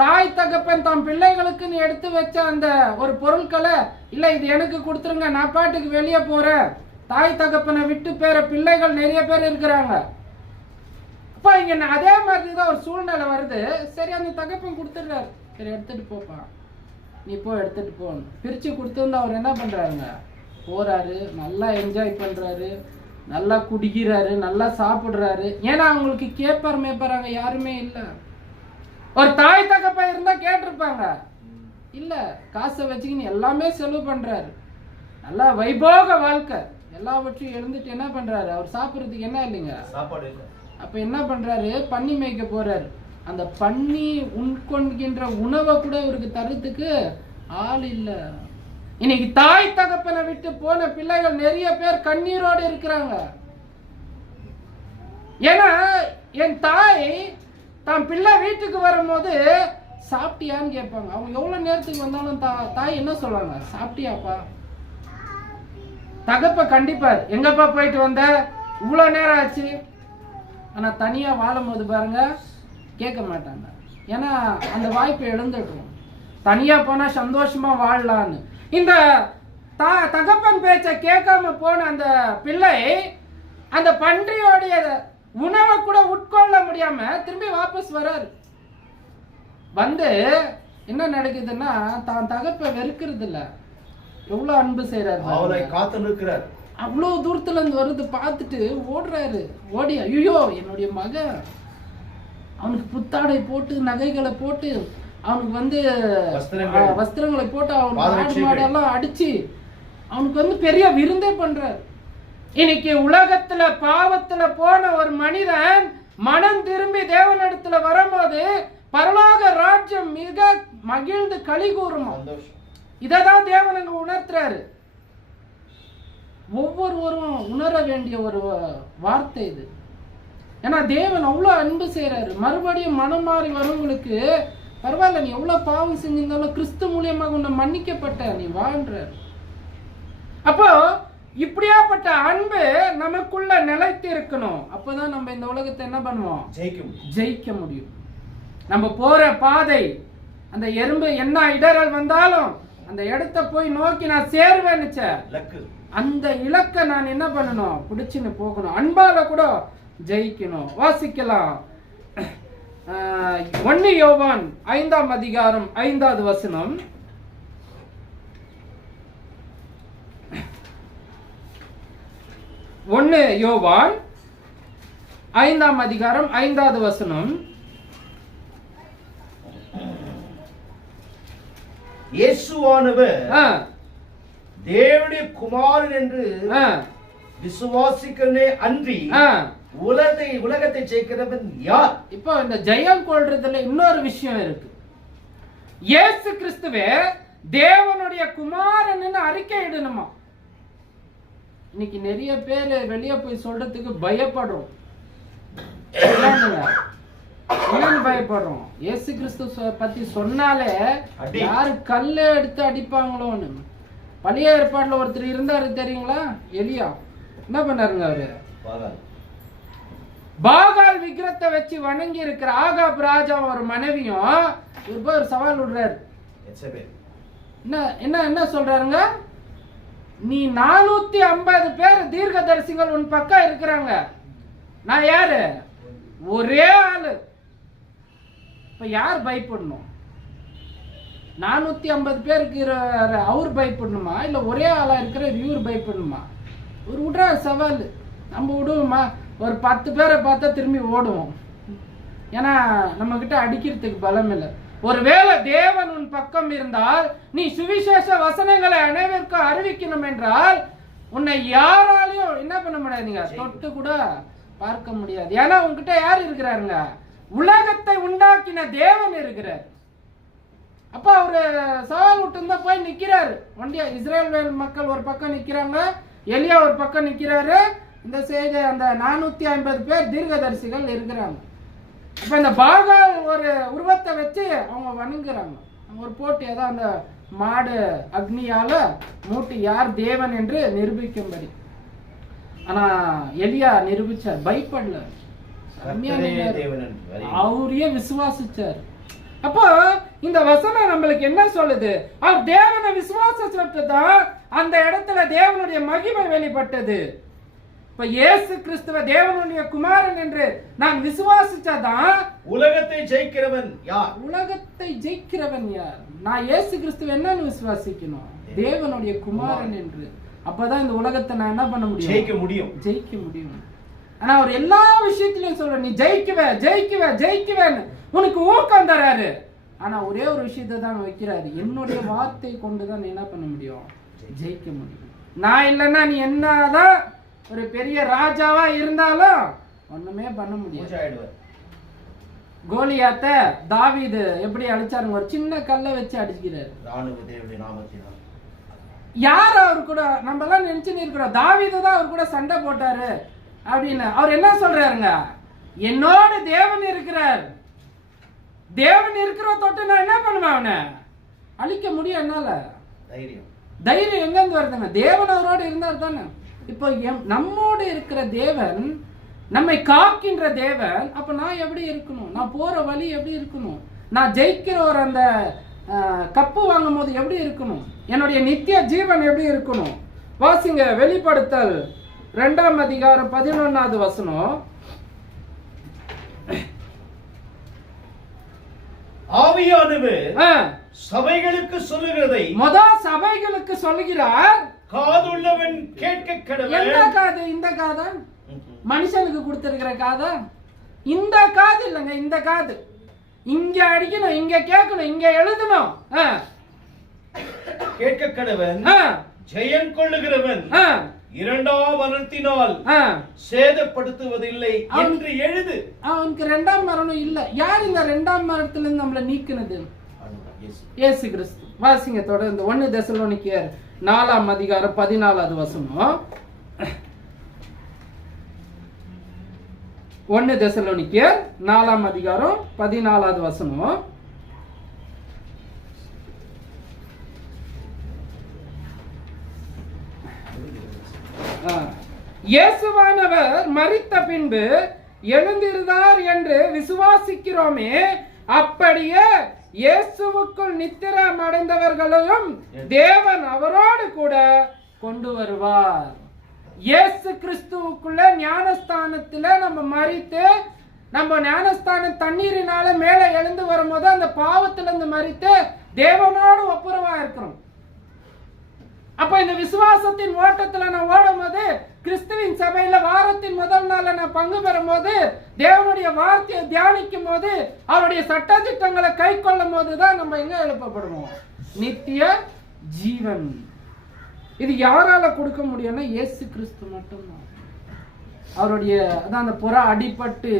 தாய் தகப்பன் தம் பிள்ளைகளுக்குன்னு எடுத்து வச்ச அந்த ஒரு பொருட்களை, இல்ல இது எனக்கு கொடுத்துருங்க, நான் பாட்டுக்கு வெளியே போறேன், தாய் தகப்பனை விட்டு பேர பிள்ளைகள் நிறைய பேர் இருக்கிறாங்க. அப்ப இங்க அதே மாதிரிதான் ஒரு சூழ்நிலை வருது. சரி, அந்த தகப்பன் கொடுத்துடுறாரு, சரி எடுத்துட்டு போப்பா, நீ போ, எடுத்துட்டு போன்னு பிரிச்சு கொடுத்துருந்து அவர் என்ன பண்றாருங்க, போறாரு, நல்லா என்ஜாய் பண்றாரு, நல்லா குடிக்கிறாரு, நல்லா சாப்பிடுறாரு. ஏன்னா அவங்களுக்கு கேட்பார் மேய்ப்பாங்க யாருமே இல்ல. ஒரு தாய் தகப்பன் இருந்தா கேட்டிருப்பாங்க, இல்ல காசை வச்சுக்கின்னு எல்லாமே செலவு பண்றாரு, நல்லா வைபோக வாழ்க்கை, எல்லாவற்றையும் எழுந்துட்டு என்ன பண்றாரு, அவர் சாப்பிடுறதுக்கு என்ன இல்லைங்க, சாப்பாடு இல்லை. அப்ப என்ன பண்றாரு, பன்னி மேய்க்க போறாரு. அந்த பன்னி உட்கொள்கின்ற உணவை கூட இவருக்கு தரத்துக்கு ஆள் இல்ல. இன்னைக்கு தாய் தகப்பனை விட்டு போன பிள்ளைகள் நிறைய பேர் கண்ணீரோடு இருக்கிறாங்க. ஏன்னா என் தாய் தான் பிள்ளை வீட்டுக்கு வரும்போது சாப்பிட்டியான்னு கேட்பாங்க. அவங்க எவ்வளவு நேரத்துக்கு வந்தாலும் தாய் என்ன சொல்லுவாங்க, சாப்பிட்டியாப்பா. தகப்ப கண்டிப்பார், எங்கப்பா போயிட்டு வந்த, இவ்வளவு நேரம் ஆச்சு. ஆனா தனியா வாழும் போது பாருங்க கேட்க மாட்டாங்க. ஏன்னா அந்த வாய்ப்பை இழந்துட்டோம். தனியா போனா சந்தோஷமா வாழலான்னு. இந்த தகப்பன் பேச்ச கேட்காம போன அந்த பிள்ளை அந்த பன்றியோடைய உணவை கூட உட்கொள்ள முடியாம திரும்பி வாபஸ் வராரு. வந்து என்ன நடக்குதுன்னா, தான் தகப்ப வெறுக்கிறது இல்ல, எவ்வளவு அன்பு செய்யறாரு, அவரை காத்து நிற்கிறார். அவ்வளவு தூரத்துல இருந்து வருது பார்த்துட்டு ஓடுறாரு. ஓடி ஐயோ என்னுடைய மகன், அவனுக்கு புத்தாடை போட்டு நகைகளை போட்டு அவனுக்கு வந்து வஸ்திரங்களை போட்டு அவன் ஆடு மாடெல்லாம் அடிச்சு அவனுக்கு வந்து பெரிய விருந்தே பண்றாரு. இன்னைக்கு உலகத்துல பாவத்துல போன ஒரு மனிதன் மனம் திரும்பி தேவனிடத்துல வரும்போது பரலோக ராஜ்யம் மிக மகிழ்ந்து களி கூறுமா. இததான் தேவன் அங்க உணர்த்துறாரு. ஒவ்வொருவரும் உணர வேண்டிய ஒரு வார்த்தை இது. ஏன்னா தேவன் அவ்வளவு அன்பு செய்யறாரு. மறுபடியும் மனம் மாறி வரவங்களுக்கு பரவாயில்ல, நீ எவ்வளவு பாவம் செஞ்சிருந்தாலும் கிறிஸ்து மூலியமாக உன்னை மன்னிக்கப்பட்ட நீ வாழ்றாரு. அப்போ இப்படியாப்பட்ட அன்பு நமக்குள்ள நிலைத்து இருக்கணும். அப்பதான் நம்ம இந்த உலகத்தை என்ன பண்ணுவோம், ஜெயிக்க முடியும். நம்ம போற பாதை, அந்த எறும்பு என்ன இடரல் வந்தாலும் அந்த இடத்தை போய் நோக்கி நான் சேருவேன்னு அந்த இலக்கை நான் என்ன பண்ணணும், பிடிச்சுன்னு போகணும். அன்பால கூட ஜெயிக்கணும். வாசிக்கலாம். 1 யோவான் 5ஆம் அதிகாரம் 5வது வசனம். 1 யோவான் 5ஆம் அதிகாரம் 5வது வசனம். இயேசுவானவர் தேவனுடைய குமாரன் என்று விசுவாசிக்கிறனே அன்றி உலகத்தை ஜெயிக்கிறவன் யார்? இப்போ இந்த ஜெயம் கொள்றதுல இன்னொரு விஷயம் இருக்கு. இயேசு கிறிஸ்துவே தேவனுடைய குமாரன் அறிக்கை இடணுமா. இன்னைக்கு நிறைய பேர் வெளியே போய் சொல்றதுக்கு பயப்படுறோம். என்னன்னு பயப்படுறோம்? இயேசு கிறிஸ்து பத்தி சொன்னாலே யாரு கல்ல எடுத்து அடிப்பாங்களோன்னு. பழைய ஏற்பாடுல ஒருத்தர் இருந்தாரு தெரியுங்களா, எலியா. என்ன பண்ணாருங்க அவரு, பாகால் விக்கிரத்தை வச்சு வணங்கி இருக்கிற ஆகாப் ராஜா ஒரு மனைவியும் ஒரு சவால் விடுறாரு. என்ன சொல்றாருங்க, நீ 450 பேர் தீர்க்கதரிசிகள் உன் பக்கம் இருக்கிறாங்க, நான் யாரு? ஒரே ஆளு. இப்ப யார் பயப்படணும்? 450 பேருக்கு அவர் பயப்படணுமா, இல்ல ஒரே ஆளா இருக்கிற இவர் பயப்படணுமா? ஒரு விடுற சவால் நம்ம விடுவோமா? ஒரு 10 பேரை பார்த்தா திரும்பி ஓடுவோம். ஏன்னா நம்ம கிட்ட அடிக்கிறதுக்கு பலம் இல்லை. ஒருவேளை தேவன் உன் பக்கம் இருந்தால், நீ சுவிசேஷ வசனங்களை அனைவருக்கும் அறிவிக்கணும் என்றால், உன்னை யாராலையும் என்ன பண்ண முடியாதுங்க, தொட்டு கூட பார்க்க முடியாது. ஏன்னா உன்கிட்ட யார் இருக்கிறாருங்க? உலகத்தை உண்டாக்கின தேவன் இருக்கிறார். அப்ப அவரு சவால் விட்டு போய் நிக்கிறாரு. ஒண்டியா இஸ்ரேல் மக்கள் ஒரு பக்கம் நிக்கிறாங்க, எலியா ஒரு பக்கம் நிக்கிறாரு. இந்த செய்தி அந்த 450 பேர் தீர்க்கதரிசிகள் இருக்கிறாங்க. அப்ப இந்த பாகால் ஒரு உருவத்தை வச்சு அவங்க வணங்குறாங்க. ஒரு போட்டி ஏதோ அந்த மாடு அக்னியால மூட்டி யார் தேவன் என்று நிரூபிக்கும்படி. ஆனா எலியா நிரூபிச்சார், பயப்படல, அவரையே விசுவாசிச்சார். அப்போ இந்த வசனம் நம்மளுக்கு என்ன சொல்லுது? அவர் தேவனை விசுவாசத்தான் அந்த இடத்துல தேவனுடைய மகிமை வெளிப்பட்டது. இப்ப இயேசு கிறிஸ்துவ தேவனுடைய குமாரன் என்று நான் விசுவாசிச்சாதான் உலகத்தை ஜெயிக்கிறவன் யார்? உலகத்தை ஜெயிக்கிறவன் யார்? நான் இயேசு கிறிஸ்துவ என்னன்னு விசுவாசிக்கணும்? தேவனுடைய குமாரன் என்று. அப்பதான் இந்த உலகத்தை நான் என்ன பண்ண முடியும்? ஜெயிக்க முடியும். ஆனா அவர் எல்லா விஷயத்திலையும் சொல்ற, நீ ஜெயிக்குவேன்னு உனக்கு ஊக்கம் தராரு. ஆனா ஒரே ஒரு விஷயத்தை தான் வைக்கிறாரு, என்னுடைய வார்த்தை கொண்டுதான் நீ என்ன பண்ண முடியும்? ஜெயிக்க முடியும். நான் இல்லைன்னா நீ என்னதான் ஒரு பெரிய ராஜாவா இருந்தாலும் ஒண்ணுமே பண்ண முடியாது. கோலியாத்த தாவீது எப்படி அடிச்சாருங்க? ஒரு சின்ன கல்லை வச்சு அடிக்கிறாரு. யார் அவர் கூட நம்ம எல்லாம் நினைச்சு இருக்கிறோம், தாவீது தான் அவர் கூட சண்டை போட்டாரு அப்படின்னு. அவர் என்ன சொல்றாருங்க? என்னோட தேவன் இருக்கிறார். தேவன் இருக்கிற தொட்டு நான் என்ன பண்ணுவேன்? அவனை அழிக்க முடியும் என்னால. தைரியம் எங்க இருந்து வருதுங்க? தேவன் அவரோட இருந்தார் தானே. இப்போ நம்மோடு இருக்கிற தேவன், நம்மை காக்கின்ற தேவன். அப்ப நான் எப்படி இருக்கணும்? நான் போற வழி எப்படி இருக்கணும்? நான் ஜெயிக்கிற ஒரு அந்த கப்பு வாங்கும் போது எப்படி இருக்கணும்? என்னுடைய நித்திய ஜீவன் எப்படி இருக்கணும்? வாசிங்க வெளிப்படுத்தல் 2ஆம் அதிகாரம் 11வது வசனம். ஆவியானவர் சபைகளுக்கு சொல்லுகிறதை சபைகளுக்கு சொல்லுகிறார். காதுள்ளவன் கேட்க கடவன். எந்த காது? இந்த காதா? மனுஷனுக்கு கொடுத்திருக்கிற காதா? இந்த காது இல்லைங்க, இந்த காது. இங்க அடிக்கணும், இங்க கேட்கணும், இங்க எழுதணும். கேட்க கடவன். ஜெயம் கொள்ளுகிறவன் இரண்டாம் மரணத்தினால் சேதப்படுத்துவதில்லை என்று எழுது. அவனுக்கு இரண்டாம் மரணம் இல்ல. யார் இந்த இரண்டாம் மரணத்திலிருந்து நம்மளை நீக்கினது? இயேசு கிறிஸ்து. வாசிங்க தொடர்ந்து 1 தெசலோனிக்கேயர் 4ஆம் அதிகாரம் 14வது வசனம். 1 தெசலோனிக்கேயர் 4ஆம் அதிகாரம் 14வது வசனம். இயேசுவானவர் மரித்த பின்பு எழுந்திருந்தார் என்று விசுவாசிக்கிறோமே, அப்படியே இயேசுவுக்குள் நித்திரம் அடைந்தவர்களையும் தேவன் அவரோடு கூட கொண்டு வருவார். இயேசு கிறிஸ்துவுக்குள்ள ஞானஸ்தானத்துல நம்ம மரித்து, நம்ம ஞானஸ்தான தண்ணீரினால மேல எழுந்து வரும்போது அந்த பாவத்துல இருந்து மரித்து தேவனோடு ஒப்புரவா இருக்கிறோம். அப்ப இந்த விசுவாசத்தின் ஓட்டத்துல நான் ஓடும் போது, கிறிஸ்துவின் சபையில வாரத்தின் முதல் நாள்ல நான் பங்கு பெறும் போது, தேவனுடைய வார்த்தையை தியானிக்கும் போது, அவருடைய சட்ட திட்டங்களை கை கொள்ளும் போதுதான் நம்ம எங்க எழுப்பப்படுவோம்? நித்திய ஜீவன். இது யாரால கொடுக்க முடியும்னா இயேசு கிறிஸ்து மட்டும்தான். அவருடைய அதான் அந்த புறா அடிபட்டு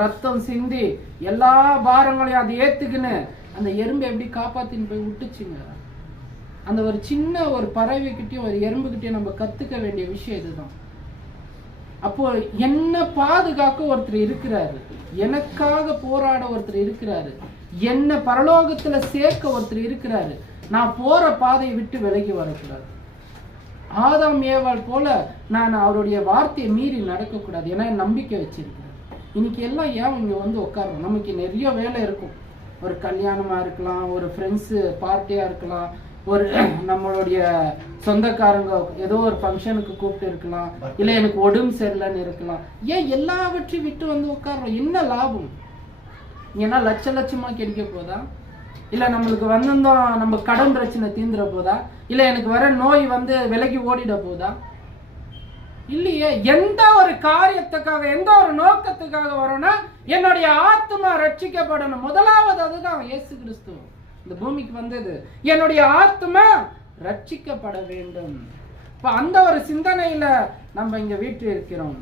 ரத்தம் சிந்தி எல்லா பாரங்களையும் அதை ஏத்துக்குன்னு அந்த எறும்பை எப்படி காப்பாத்தின்னு போய் விட்டுச்சுங்க. அந்த ஒரு சின்ன ஒரு பறவை கிட்டயும் ஒரு எறும்பு கிட்டயும் நம்ம கத்துக்க வேண்டிய விஷயம் இதுதான். அப்போ என்ன பாதுகாக்க ஒருத்தர் இருக்கிறாரு, எனக்காக போராட ஒருத்தர் இருக்கிறாரு, என்ன பரலோகத்துல சேர்க்க ஒருத்தர் இருக்கிறாரு. நான் போற பாதையை விட்டு விலகி வரக்கூடாது. ஆதாம் ஏவாள் போல நான் அவருடைய வார்த்தையை மீறி நடக்கக்கூடாது. ஏன்னா நம்பிக்கை வச்சிருக்கிறேன். இன்னைக்கு எல்லாம் ஏன் இங்க வந்து உட்காரோம்? நமக்கு நிறைய வேலை இருக்கும். ஒரு கல்யாணமா இருக்கலாம், ஒரு ஃப்ரெண்ட்ஸு பார்ட்டியா இருக்கலாம், ஒரு நம்மளுடைய சொந்தக்காரங்க ஏதோ ஒரு ஃபங்க்ஷனுக்கு கூப்பிட்டு இருக்கலாம், இல்லை எனக்கு உடம்பு சரியில்லைன்னு இருக்கலாம். ஏன் எல்லாவற்றையும் விட்டு வந்து உட்கார்றோம்? என்ன லாபம்? ஏன்னா லட்சமா கிடைக்க போதா? இல்லை நம்மளுக்கு வந்திருந்தோம் நம்ம கடன் பிரச்சனை தீந்துட போதா? இல்லை எனக்கு வர நோய் வந்து விலகி ஓடிட போதா? இல்லையே. எந்த ஒரு காரியத்துக்காக, எந்த ஒரு நோக்கத்துக்காக வரோம்னா என்னுடைய ஆத்மா ரட்சிக்கப்படணும். முதலாவது அதுதான். இயேசு கிறிஸ்து இந்த பூமிக்கு வந்தது என்னுடைய ஆத்மா ரட்சிக்கப்பட வேண்டும். இப்ப அந்த ஒரு சிந்தனையில நம்ம இங்க வீட்டு இருக்கிறோம்.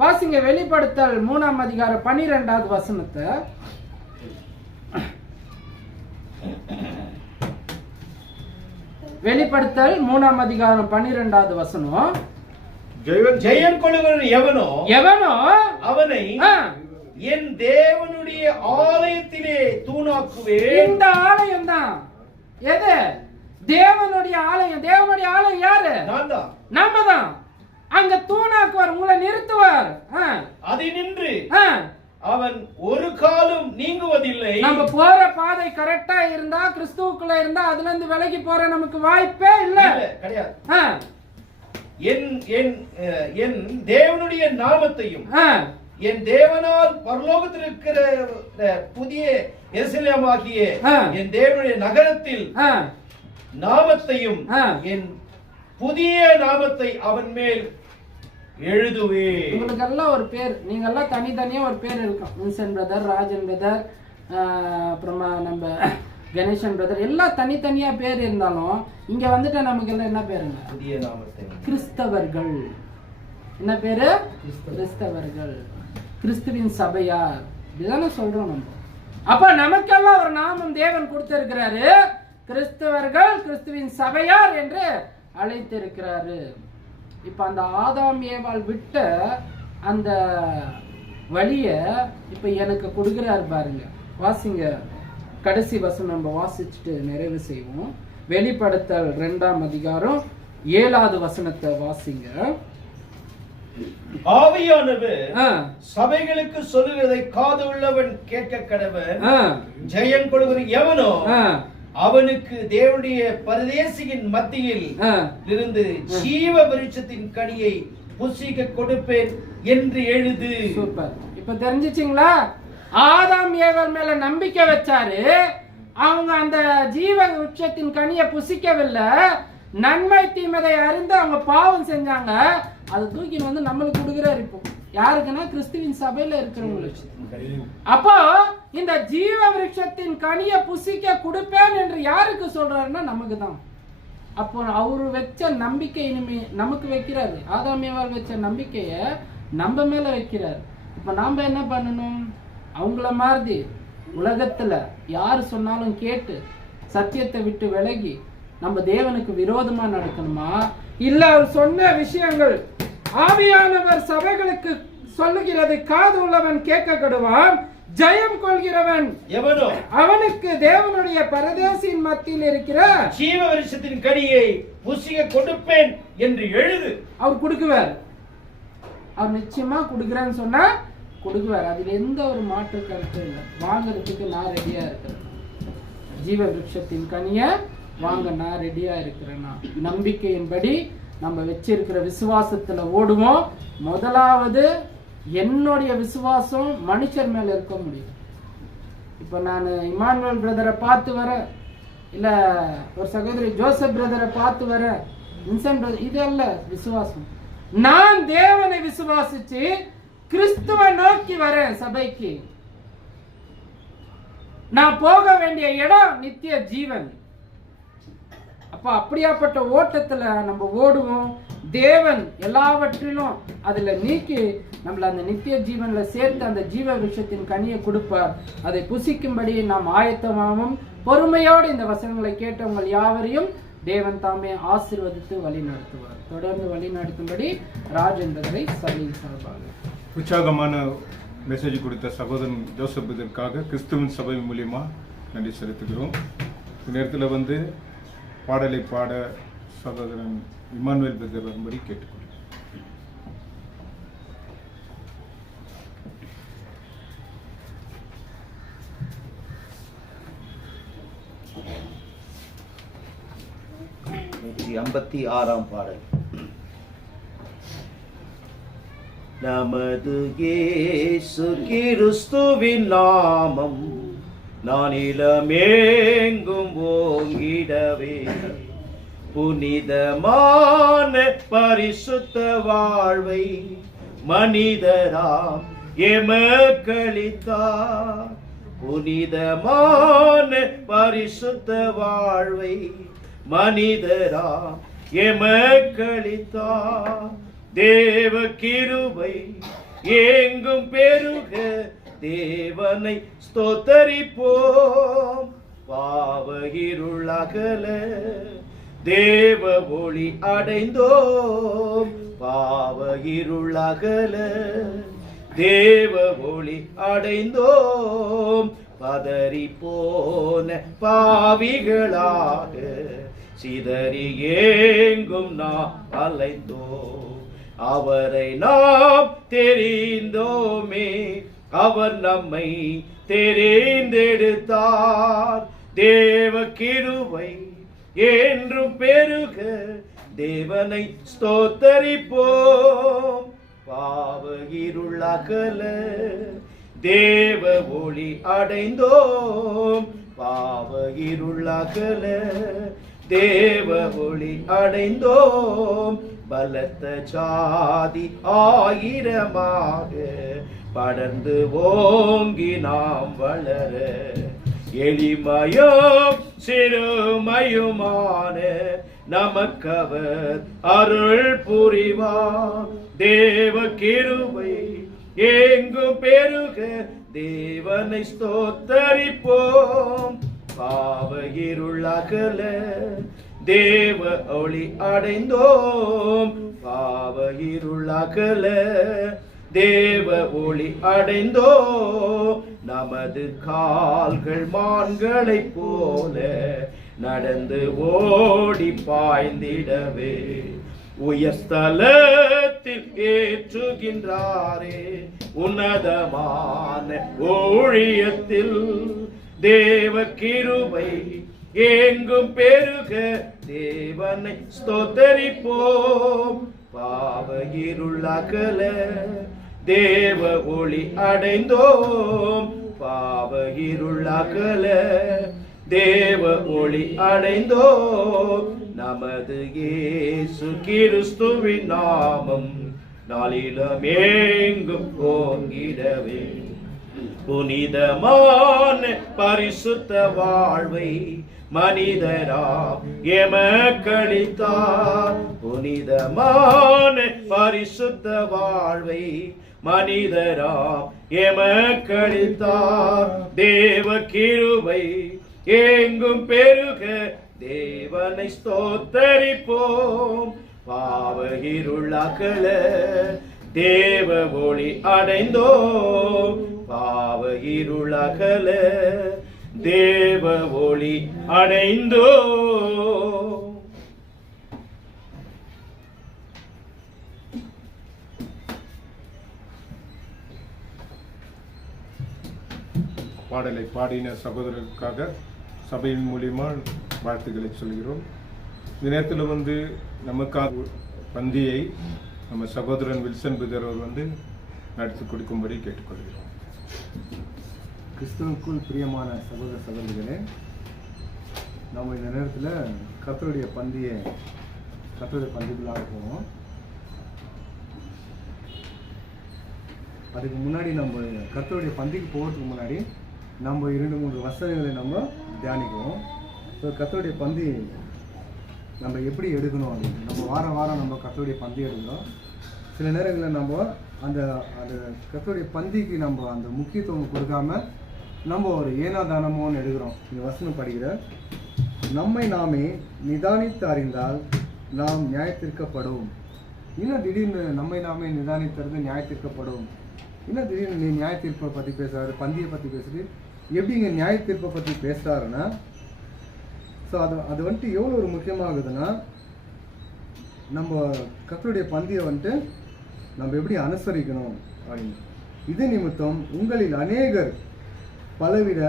வாசிங்க வெளிப்படுத்தல் 3ஆம் அதிகாரம் 12வது வசனத்தை. வெளிப்படுத்தல் 3ஆம் அதிகாரம் 12வது வசனம். ஜெயம் கொள்ளுகிறவன் எவனோ அவனை என் தேவனுடைய ஆலயத்திலே தூணாக்குவேன். இந்த ஆலயம் தான் எது? தேவனுடைய ஆலயம். தேவனுடைய ஆலயம் யாரு? நம்ம தான். அங்க தூணாக்குவார், உங்களை நிறுத்துவார். அதை நின்று அவன் ஒரு காலும் நீங்குவதில்லை. நம்ம போற பாதை கரெக்டா இருந்தா, கிறிஸ்துவுக்குள்ள இருந்தா அதுல இருந்து விலகி போற நமக்கு வாய்ப்பே இல்ல, கிடையாது. என் தேவனுடைய நாமத்தையும் என் தேவனால் பரலோகத்தில் இருக்கிற புதிய எருசலேமாகிய என் தேவனுடைய நகரத்தில் நாமத்தையும் என் புதிய நாமத்தை அவன் மேல் எழுதுவே. உங்களுக்கு எல்லாம் ஒரு பேர், நீங்க எல்லாம் தனித்தனியா ஒரு பேர் இருக்கும். வின்சென்ட் பிரதர், ராஜன் பிரதர், அப்புறமா நம்ம கணேசன் பிரதர், எல்லாம் தனித்தனியா பேர் இருந்தாலும் இங்க வந்துட்டு நமக்கு எல்லாம் என்ன பேருங்க? புதிய நாமத்தை. கிறிஸ்தவர்கள். என்ன பேரு? கிறிஸ்தவர்கள், கிறிஸ்துவின் சபையார், இதுதானே சொல்றோம் நம்ம. அப்ப நமக்கெல்லாம் ஒரு நாமம் தேவன் கொடுத்திருக்கிறாரு. கிறிஸ்தவர்கள், கிறிஸ்துவின் சபையார் என்று அழைத்திருக்கிறாரு. இப்ப அந்த ஆதாம் ஏவாள் விட்ட அந்த வழிய இப்ப எனக்கு கொடுக்கிறார் பாருங்க. வாசிங்க, கடைசி வசனம் நம்ம வாசிச்சுட்டு நிறைவு செய்வோம். வெளிப்படுத்தல் 2ஆம் அதிகாரம் 7வது வசனத்தை வாசிங்க. ஆவியானவர் சபைகளுக்கு சொல்லுவதை காது உள்ளவன் கேட்க கடவன். ஜெயம் கொள்கிற எவனோ அவனுக்கு தேவனுடைய பரதேசியின் மத்தியில் இருந்து ஜீவ விருட்சத்தின் கனியை புசிக்க கொடுப்பேன் என்று எழுது. சூப்பர். இப்ப தெரிஞ்சிச்சிங்களா? ஆதாம் ஏவாள் மேல நம்பிக்கை வச்சாரு. அவங்க அந்த ஜீவ விருட்சத்தின் கனியை புசிக்கவில்லை. நன்மை தீமையை அறிந்து அவங்க பாவம் செஞ்சாங்க. அதை தூக்கி வந்து நம்மளுக்கு கொடுக்கிறாரு. இப்போ யாருக்குன்னா கிறிஸ்துவின் சபையில இருக்கிறவங்களுக்கு. அப்போ இந்த ஜீவ விருட்சத்தின் கனியை புசிக்க கொடுப்பேன் என்று யாருக்கு சொல்றாருன்னா நமக்கு தான். அப்போ அவரு வச்ச நம்பிக்கை இனிமே நமக்கு வைக்கிறாரு. ஆதாம் ஏவாள் வச்ச நம்பிக்கைய நம்ம மேல வைக்கிறாரு. இப்ப நாம என்ன பண்ணணும்? அவங்கள மாதிரி உலகத்துல யாரு சொன்னாலும் கேட்டு சத்தியத்தை விட்டு விலகி நம்ம தேவனுக்கு விரோதமா நடக்கணுமா? இல்ல அவர் சொன்ன விஷயங்கள் ஆவியானவர் சபைகளுக்கு சொல்லுகிறது காது உள்ளவன் கேட்க கடுவான். ஜெயம் கொள்கிறவன் எவனோ அவனுக்கு தேவனுடைய பரதேசியின் மத்தியில் இருக்கிற ஜீவ விருட்சத்தின் கனியை புசிக்க கொடுப்பேன் என்று எழுது. அவர் கொடுக்குவார். அவர் நிச்சயமா கொடுக்குறேன்னு சொன்னா கொடுக்குவார். அதுல எந்த ஒரு மாற்று கருத்தும் இல்லை. வாங்கறதுக்கு நான் ரெடியா இருக்கிறேன். ஜீவ விருட்சத்தின் கனியை வாங்க நான் ரெடியா இருக்கிறேன்னா நம்பிக்கையின்படி நம்ம வச்சிருக்கிற விசுவாசத்துல ஓடுவோம். முதலாவது என்னுடைய விசுவாசம் மனுஷர் மேல இருக்க முடியும். இப்ப நான் இமானுவேல் பிரதரை பார்த்து வரேன், இல்ல ஒரு சகோதரி ஜோசப் பிரதரை பார்த்து வரேன், வின்சென்ட் பிரதர், இது அல்ல விசுவாசம். நான் தேவனை விசுவாசிச்சு கிறிஸ்துவை நோக்கி வரேன். சபைக்கு நான் போக வேண்டிய இடம் நித்திய ஜீவன். அப்ப அப்படியாப்பட்ட ஓட்டத்துல நம்ம ஓடுவோம். தேவன் எல்லாவற்றிலும் அதுல நீக்கி நம்மள அந்த நித்திய ஜீவன்ல சேர்த்து அந்த ஜீவ விருட்சத்தின் கனியை கொடுப்பார். அதை புசிக்கும்படி நாம் ஆயத்தமாகவும் பொறுமையோடு இந்த வசனங்களை கேட்டவங்க யாவரையும் தேவன் தாமே ஆசீர்வதித்து வழி நடத்துவார். தொடர்ந்து வழி நடத்தும்படி ராஜேந்திரரை சபையின் சார்பாக உற்சாகமான மெசேஜ் கொடுத்த சகோதரன் ஜோசப் இதற்காக கிறிஸ்துவின் சபை மூலியமா நன்றி செலுத்துகிறோம். இந்த நேரத்தில் வந்து பாடலை பாட சகோதரன் இமானுவேல் பிரதர் வரும்படி கேட்டுக்கொள்கிறேன். 256 பாடல். நமது இயேசு கிறிஸ்துவின் நாமம் நானிலமெங்கும் ஓங்கிடவே, புனிதமான பரிசுத்த வாழ்வை மனிதராம் எமக்களித்தார். புனிதமான பரிசுத்த வாழ்வை மனிதராம் எமக்களித்தார். தேவ கிருபை எங்கும் பெருக தேவனை ஸ்தோத்தரிப்போம். பாவ இருள் அகல தேவ ஒளி அடைந்தோம். பாவ இருள் அகல தேவ ஒளி அடைந்தோம். பதறி போன பாவிகளாக சிதறி ஏங்கும் நாம் அலைந்தோம். அவரை நாம் தெரிந்தோமே, அவர் நம்மை தெரிந்தெடுத்தார். தேவ கிருபை என்றும் பெருக தேவனை ஸ்தோத்தரிப்போம். பாவ இருள் அகல தேவ ஒளி அடைந்தோம். பாவ இருள் அகல தேவ ஒளி அடைந்தோம். பலத்த ஜாதி ஆயிரமாக படர்ந்து ஓங்கி நாம் வளர, எளிமையும் சிறுமையுமான நமக்கவர் அருள் புரிவார். தேவ கிருபை எங்கும் பெருக தேவனை ஸ்தோத்தரிப்போம். பாவ இருள் அகல தேவ ஒளி அடைந்தோம். பாவ இருள் அகல தேவ ஒளி அடைந்தோம். நமது கால்கள் மான்களைப் போல நடந்து ஓடி பாய்ந்திடவே, உயர்ஸ்தலத்தில் ஏற்றுகின்றாரே உன்னதமான ஊழியத்தில். தேவ கிருபை எங்கும் பெருக தேவனை ஸ்தோத்தரிப்போம். பாவ இருள் அகல தேவ ஒளி அடைந்தோம். பாவ இருள் அகல தேவ ஒளி அடைந்தோம். நமது இயேசு கிறிஸ்துவின் நாமம் நாளிலமெங்கும் ஓங்கிடவே, புனிதமான பரிசுத்த வாழ்வை மனிதராம் எமக்களித்தார். புனிதமான பரிசுத்த வாழ்வை மனிதராம் எமக்களித்தார். தேவ கிருபை எங்கும் பெருக தேவனை ஸ்தோத்தரிப்போம். பாவ இருள் அகல தேவ ஒளி அடைந்தோம். பாவ இருள் அகல தேவ ஒளி அடைந்தோம். பாடலை பாடின சகோதரருக்காக சபையின் மூலியமா வாழ்த்துக்களை சொல்கிறோம். இந்த நேரத்தில் நமக்காக பந்தியை நம்ம சகோதரன் வில்சன் பிரதர் அவர் நடத்தி கொடுக்கும்படி கேட்டுக்கொள்கிறோம். கிறிஸ்துவுக்குள் பிரியமான சகோதர சகோதரிகளே, நம்ம இந்த நேரத்தில் கர்த்தருடைய பந்திக்குள்ளாக போவோம். அதுக்கு முன்னாடி நம்ம கர்த்தருடைய பந்திக்கு போகிறதுக்கு முன்னாடி நம்ம 2-3 வசனங்களை நம்ம தியானிக்குவோம். ஸோ கர்த்தருடைய பந்தி நம்ம எப்படி எடுக்கணும் அப்படின்னு நம்ம வாரம் நம்ம கர்த்தருடைய பந்தி எடுக்கிறோம். சில நேரங்களில் நம்ம அந்த கர்த்தருடைய பந்திக்கு நம்ம அந்த முக்கியத்துவம் கொடுக்காம நம்ம ஒரு ஏனாதானமோன்னு எடுக்கிறோம். இந்த வசனம் படிக்கிற, நம்மை நாமே நிதானித்து அறிந்தால் நாம் நியாயத்திற்கப்படும். இன்னும் திடீர்னு நம்மை நாமே நிதானித்தறது நியாயத்திற்கப்படும். இன்னும் திடீர்னு நீ நியாய தீர்ப்பை பற்றி பேசுகிறாரு, பந்தியை பற்றி பேசுறது. எப்படிங்க நியாய தீர்ப்பை பற்றி பேசுகிறாருன்னா, ஸோ அது எவ்வளோ ஒரு முக்கியமாகுதுன்னா, நம்ம கர்த்தருடைய பந்தியை நம்ம எப்படி அனுசரிக்கணும் அப்படின்னு. இது நிமித்தம் உங்களில் அநேகர் பலவித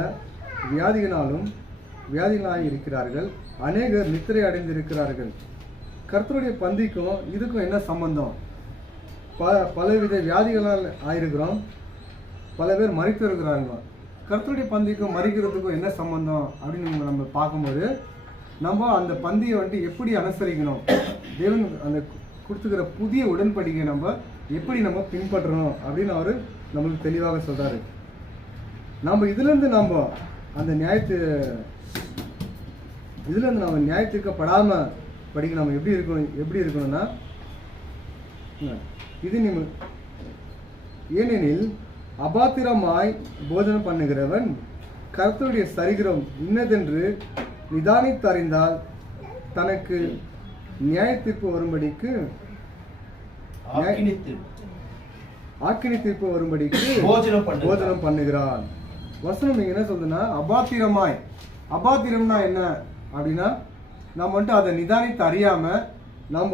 வியாதிகளாய் இருக்கிறார்கள், அநேகர் நித்திரை அடைந்திருக்கிறார்கள். கர்த்தருடைய பந்திக்கும் இதுக்கும் என்ன சம்பந்தம்? பலவித வியாதிகளால் ஆயிருக்கிறோம், பல பேர் மறித்து இருக்கிறாங்க. கர்த்தருடைய பந்திக்கும் மறிக்கிறதுக்கும் என்ன சம்பந்தம் அப்படின்னு நம்ம பார்க்கும்போது, நம்ம அந்த பந்தியை வந்துட்டு எப்படி அனுசரிக்கணும், தேவன் அந்த கொடுத்துக்கிற புதிய உடன்படிக்கை நம்ம எப்படி நம்ம பின்பற்றணும் அப்படின்னு அவர் நம்மளுக்கு தெளிவாக சொல்றாரு. நம்ம இதுலேருந்து நம்ம அந்த இதுலேருந்து நம்ம நியாயத்திற்கப்படாம படிக்க நம்ம எப்படி இருக்கணும்னா, இது ஏனெனில் அபாத்திரமாய் போஜனம் பண்ணுகிறவன் கர்த்தருடைய சரீரம் இன்னதென்று நிதானித்தறிந்தால் தனக்கு நியாய தீர்ப்பு வரும்படிக்கு ஆக்கினி தீர்ப்பு வரும்படிக்கு போஜனம் பண்ணுகிறான். வசனம் இங்க என்ன சொல்லுதுன்னா, அபாத்திரம்னா என்ன அப்படின்னா, நம்ம வந்துட்டு அதை நிதானித்து அறியாம நம்ம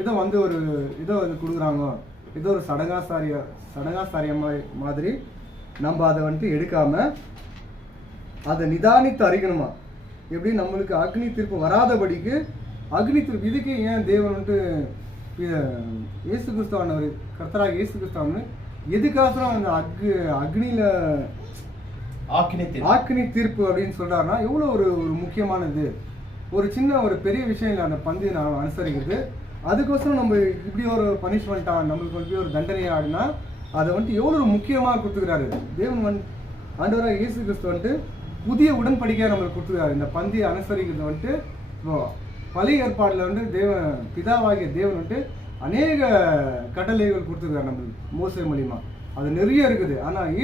ஏதோ வந்து கொடுக்குறாங்க, ஏதோ ஒரு சடங்காசாரிய மாதிரி நம்ம அதை வந்துட்டு எடுக்காம அதை நிதானித்து அறிக்கணுமா. எப்படி நம்மளுக்கு அக்னி தீர்ப்பு வராதபடிக்கு அக்னி தீர்ப்பு. இதுக்கு ஏன் தேவன் வந்துட்டு இயேசு கிறிஸ்துவானவர், கர்த்தராக இயேசு கிறிஸ்துவானு எதுக்காக அந்த அக்னியில ஆக்கினி தீர்ப்பு அப்படின்னு சொல்றாருன்னா எவ்வளோ ஒரு முக்கியமானது. ஒரு சின்ன ஒரு பெரிய விஷயம் இல்லை அந்த பந்தியை நான் அனுசரிக்கிறது. அதுக்கோசரம் நம்ம இப்படி ஒரு பனிஷ்மெண்ட்டா, நம்மளுக்கு வந்து ஒரு தண்டனையா அப்படின்னா அதை வந்துட்டு எவ்வளோ ஒரு முக்கியமாக கொடுத்துக்கிறாரு தேவன். ஆண்டவராக இயேசு கிறிஸ்து வந்துட்டு புதிய உடன்படிக்கையாக நம்மளுக்கு கொடுத்துக்கிறாரு. இந்த பந்தியை அனுசரிக்கிறது வந்துட்டு இப்போ பழைய ஏற்பாடில் வந்து பிதாவாகிய தேவன் வந்துட்டு அநேக கட்டளைகள் கொடுத்துருக்காரு நம்மளுக்கு மோசே மூலியமா. அது நிறைய இருக்குது. ஆனால்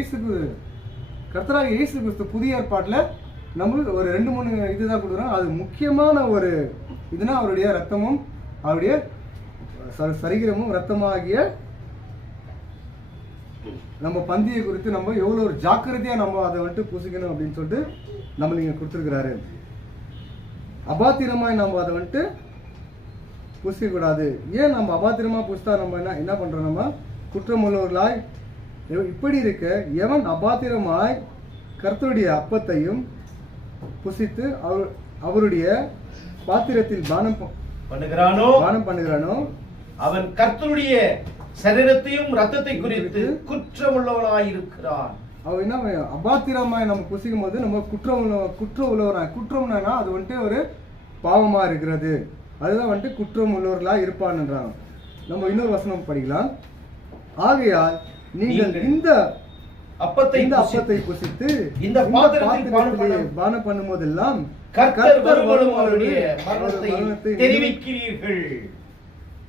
கர்த்தராக இயேசு கிறிஸ்து புதிய ஏற்பாட்டில் நம்மளுக்கு ஒரு 2-3 இதுதான் கொடுக்குறோம். அது முக்கியமான ஒரு இதுனா அவருடைய ரத்தமும் அவருடைய சரீரமும் ரத்தமாகிய நம்ம பந்தியை குறித்து நம்ம எவ்வளோ ஒரு ஜாக்கிரதையாக நம்ம அதை வந்துட்டு பூசிக்கணும் அப்படின்னு சொல்லிட்டு நம்மளுக்கு இங்கே கொடுத்துருக்கிறாரு. அபாத்திரமாய் நம்ம அதை வந்துட்டு பூசிக்கூடாது. ஏன் நம்ம அபாத்திரமாக பூசித்தா நம்ம என்ன பண்ணுறோம், நம்ம குற்றமுள்ளவர்களாய் இப்படி இருக்க எவன் அபாத்திரமாய் கர்த்தருடைய அப்பத்தையும் புசித்து அவருடைய பாத்திரத்தில் பானம் பண்ணுகிறானோ அவன் கர்த்தருடைய சரீரத்தையும் ரத்தத்தை குறித்து குற்றமுள்ளவனாய் இருக்கிறான். அவன் என்ன அபாத்திரமாய் நம்ம புசிக்கும் போது நம்ம குற்றம் உள்ளவராய், குற்றம்னா அது வந்துட்டு ஒரு பாவமா இருக்கிறது, அதுதான் வந்துட்டு குற்றம் உள்ளவர்களா இருப்பான்ன்றாங்க. நம்ம இன்னொரு வசனம் படிக்கலாம். ஆகையால் நீங்கள் இந்த அப்பத்தை புசித்து இந்த பாத்திரத்திலே பானம் பண்ணும் போதெல்லாம் கர்த்தர் வரும்போது அவருடைய மரணத்தை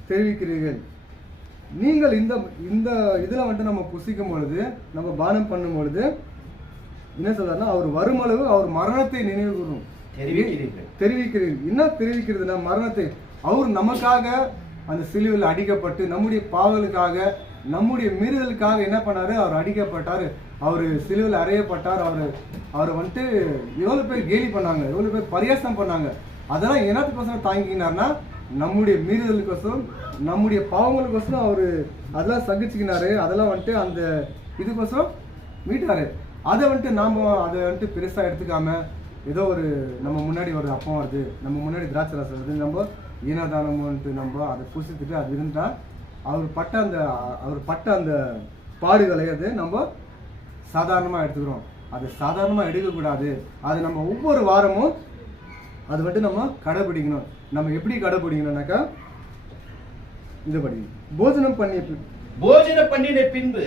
தெரிவிக்கிறீர்கள். நீங்கள் இந்த இதுல வந்துட்டு நம்ம புசிக்கும் பொழுது, நம்ம பானம் பண்ணும் பொழுது என்ன சொல்றாருன்னா, அவர் வருமளவு அவர் மரணத்தை நினைவு கூறும் தெரிவிக்கிறீர்கள். என்ன தெரிவிக்கிறதுனா, மரணத்தை அவர் நமக்காக அந்த சிலுவையில் அடிக்கப்பட்டு நம்முடைய பாவங்களுக்காக நம்முடைய மீறுதலுக்காக என்ன பண்ணாரு, அவர் அடிக்கப்பட்டாரு, அவர் சிலுவையில் அறையப்பட்டார். அவர் வந்துட்டு எவ்வளவு பேர் கேலி பண்ணாங்க, எவ்வளவு பேர் பரியாசம் பண்ணாங்க. அதெல்லாம் என்னத்துக்கோசரம் தாங்கினார்னா, நம்முடைய மீறுதலுக்கோசரம் நம்முடைய பாவங்களுக்கோசரம் அவர் அதெல்லாம் சகிச்சுக்கினாரு. அதெல்லாம் வந்துட்டு அந்த இதுக்கோசரம் மீட்டாரு. அதை வந்துட்டு நாம அதை வந்துட்டு பெருசா எடுத்துக்காம ஏதோ ஒரு நம்ம முன்னாடி ஒரு அப்பம் வருது, நம்ம முன்னாடி திராட்சை ரசம் வருது, நம்ம ஈனதானம் வந்துட்டு நம்ம அதை புசித்துட்டு அது இருந்தா அவர் பட்ட அந்த பாடுகளை அது நம்ம சாதாரணமாக எடுத்துக்கிறோம். அது சாதாரணமாக எடுக்கக்கூடாது. அது நம்ம ஒவ்வொரு வாரமும் அது வந்துட்டு நம்ம கடைபிடிக்கணும். நம்ம எப்படி கடைபிடிக்கணும்னாக்கா, இந்த படி போஜனம் பண்ணின பின்பு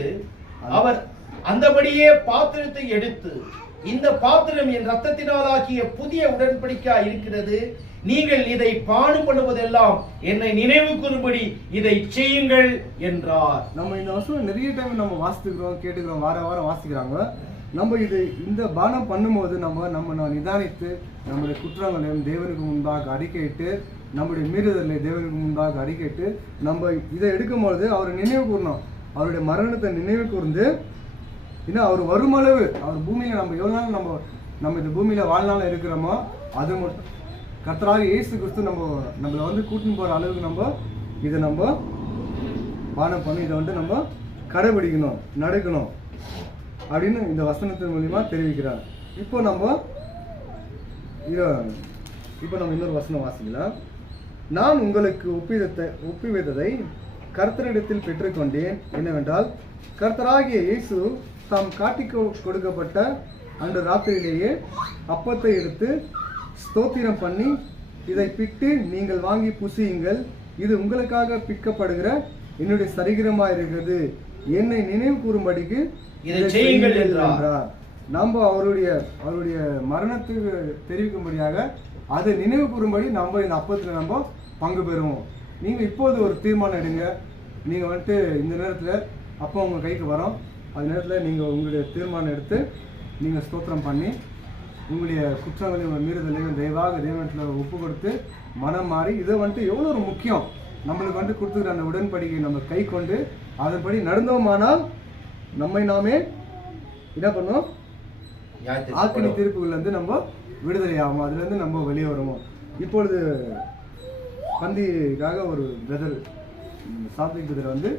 அவர் அந்தபடியே பாத்திரத்தை எடுத்து, இந்த பாத்திரம் என் ரத்தத்தினாலாக்கிய புதிய உடன்படிக்கையா இருக்கிறது, நீங்கள் இதை பானம் பண்ணுவதெல்லாம் என்னை நினைவு கூறும்படி இதை செய்யுங்கள் என்றார். நம்ம இந்த வருஷம் நிறைய டைம் நம்ம வாசித்துக்கிறோம், கேட்டுக்கிறோம், வாரம் வாசிக்கிறாங்க. நம்ம இந்த பானம் பண்ணும்போது நம்ம நிதானித்து நம்முடைய குற்றங்களையும் தேவனுக்கு முன்பாக அறிக்கையிட்டு, நம்முடைய மீறுதலை தேவனுக்கு முன்பாக அறிக்கையிட்டு நம்ம இதை எடுக்கும்பொழுது அவர் நினைவு கூறணும், அவருடைய மரணத்தை நினைவு கூர்ந்து, இன்னும் அவர் வருமளவு அவர் பூமியில நம்ம எவ்வளவு நாள் நம்ம இந்த பூமியில வாழ்நாள் இருக்கிறோமோ அது மட்டும் கர்த்தராக இயேசு கிறிஸ்து நம்மளை வந்து கூட்டின்னு போற அளவுக்கு இதை நம்ம பானம் பண்ணி இதை வந்து நம்ம கடைபிடிக்கணும், நடக்கணும் அப்படின்னு இந்த வசனத்தின் மூலியமா தெரிவிக்கிறார். இப்போ நம்ம இன்னொரு வசனம் வாசிக்கலாம். நான் உங்களுக்கு ஒப்புவித்ததை கர்த்தரிடத்தில் பெற்றுக்கொண்டேன். என்னவென்றால், கர்த்தராகிய இயேசு தாம் காட்டிக் கொடுக்கப்பட்ட அன்று ராத்திரியிலேயே அப்பத்தை எடுத்து ஸ்தோத்திரம் பண்ணி, இதை பிட்டு நீங்கள் வாங்கி புசியுங்கள், இது உங்களுக்காக பிற்கப்படுகிற என்னுடைய சரீரமாக இருக்கிறது, என்னை நினைவு கூறும்படிக்கு இதை செய்யுங்கள் என்றார். நம்ம அவருடைய மரணத்துக்கு தெரிவிக்கும்படியாக அதை நினைவு கூறும்படி நம்ம இந்த அப்பத்தில் நம்ம பங்கு பெறுவோம். நீங்கள் இப்போது ஒரு தீர்மானம் எடுங்க. நீங்கள் வந்துட்டு இந்த நேரத்தில் அப்போ உங்கள் கைக்கு வரோம், அந்த நேரத்தில் நீங்கள் உங்களுடைய தீர்மானம் எடுத்து நீங்கள் ஸ்தோத்திரம் பண்ணி உங்களுடைய குற்றங்களையும் மீறுதலையும் தயவாக தேவனத்தில் ஒப்பு கொடுத்து மனம் மாறி, இதை வந்துட்டு எவ்வளோ ஒரு முக்கியம். நம்மளுக்கு வந்துட்டு கொடுத்துக்கிற அந்த உடன்படிக்கை நம்ம கை கொண்டு அதன்படி நடந்தோமானால் நம்மை நாமே என்ன பண்ணுவோம், ஆக்கினி தீர்ப்புகள்லேருந்து நம்ம விடுதலை ஆகும், அதுலேருந்து நம்ம வெளியே வருவோம். இப்பொழுது பந்திக்காக ஒரு பிரதர் சாத்விக் பிரதர் வந்து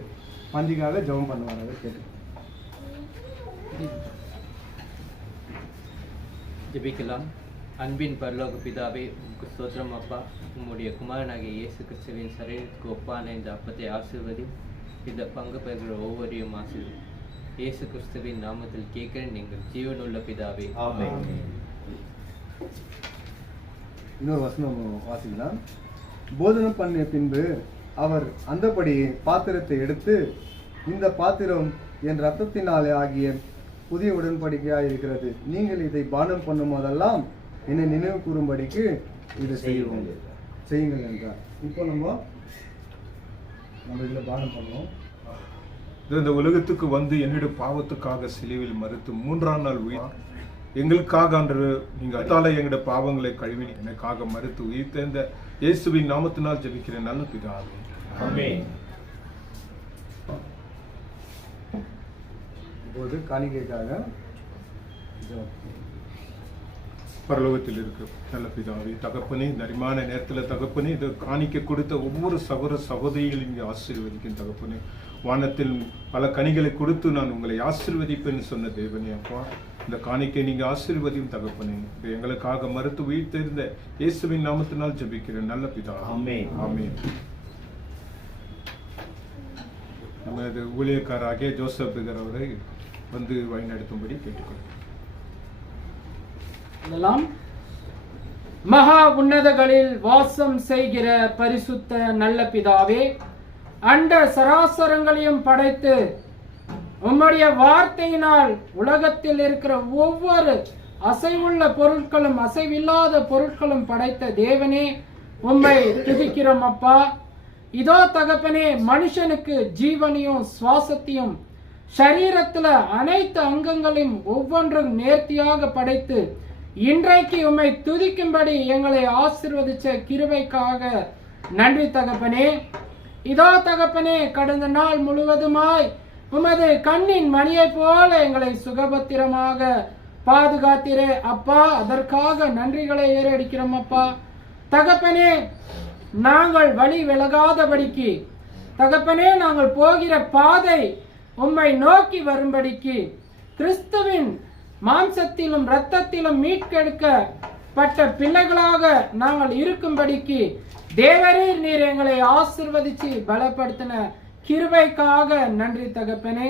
பந்திக்காக ஜெபம் பண்ணுவாங்க. அதை கேட்டு ஜெபிக்கலாம். அன்பின் பரலோக பிதாவே, உமக்கு ஸ்தோத்திரம் அப்பா. உம்முடைய குமாரனாகிய இயேசு கிறிஸ்துவின் சரீரத்துக்கு ஒப்பான இந்த அப்பத்தை ஆசீர்வதி, இந்த பங்கு பெறுகிற ஒவ்வொருவரையும் ஆசீர்வதி. இயேசு கிறிஸ்துவின் நாமத்தில் கேட்கிறேன், நீங்கள் ஜீவனுள்ள பிதாவே, ஆமென். இன்னொரு வசனம் வாசிக்கலாம். போதனம் பண்ணிய பின்பு அவர் அந்தபடி பாத்திரத்தை எடுத்து, இந்த பாத்திரம் என் இரத்தத்தினாலே ஆகிய புதிய உடன்படிக்கையாக இருக்கிறது, நீங்கள் இதை பானம் பண்ணும் போதெல்லாம் என்னை நினைவு கூறும்படிக்கு இதை செய்யுங்கள் என்றார். இப்போ நம்ம இதில் பானம் பண்ணுவோம். இந்த உலகத்துக்கு வந்து என்னுடைய பாவத்துக்காக சிலுவையில் மறுத்து 3ஆம் நாள் உயிர் எங்களுக்காக அன்று நீங்கள் அதால எங்களுடைய பாவங்களை கழுவி எனக்காக மறுத்து உயிர் தேர்ந்த இயேசுவின் நாமத்தினால் ஜெபிக்கிறேன் நல்ல பிதாவே, ஆமென். இப்போது காணிக்கைக்காக பரலோகத்தில் இருக்கு நல்ல பிதாவே, தகப்பனே, இந்த அருமையான நேரத்தில் தகப்பனே, இது காணிக்கை கொடுத்த ஒவ்வொரு சகோதரிகளையும் இங்கே ஆசீர்வதிக்கும் தகப்பனே. வானத்தில் பல கனிகளை கொடுத்து நான் உங்களை ஆசீர்வதிப்பேன்னு சொன்ன தேவனே அப்பா, இந்த காணிக்கை நீங்க ஆசீர்வதியும் தகப்பனே. இது எங்களுக்காக மறுத்து உயிர் தெரிந்த இயேசுவின் நாமத்தினால் ஜெபிக்கிறேன் நல்ல பிதாவே, ஆமென், ஆமென். நமது ஊழியக்காரராகிய ஜோசப் பிரதர் அவரை வந்து வழிநடத்தும்படி கேட்டுக்கொள்கிறேன். மகா உன்னதங்களில் வாசம் செய்கிற பரிசுத்த நல்ல பிதாவே, அண்ட சராசரங்களையும் படைத்து உம்முடைய வார்த்தையினால் உலகத்தில் இருக்கிற ஒவ்வொரு அசைவுள்ள பொருட்களும் அசைவில்லாத பொருட்களும் படைத்த தேவனே, உம்மை துதிக்கிறோம் அப்பா. இதோ தகப்பனே, மனுஷனுக்கு ஜீவனையும் சுவாசத்தையும் சரீரத்துல அனைத்து அங்கங்களையும் ஒவ்வொன்றும் நேர்த்தியாக படைத்து இன்றைக்கு உம்மை துதிக்கும்படி எங்களை ஆசீர்வதிச்ச கிருபைக்காக நன்றி தகப்பனே. இதோ தகப்பனே, கடந்த நாள் முழுவதுமாய் உமது கண்ணின் மணியை போல எங்களை சுகபத்திரமாக பாதுகாத்தீரே அப்பா, அதற்காக நன்றிகளை ஏறடிக்கிறோம் அப்பா. தகப்பனே, நாங்கள் வழி விலகாதபடிக்கு தகப்பனே, நாங்கள் போகிற பாதை உம்மை நோக்கி வரும்படிக்கு கிறிஸ்துவின் மாம்சத்திலும் இரத்தத்திலும் மீட்கெடுக்கப்பட்ட பிள்ளைகளாக நாங்கள் இருக்கும்படிக்கு தேவரீர் நீர் எங்களை ஆசீர்வதிச்சு பலப்படுத்தின கிருபைக்காக நன்றி தகப்பனே.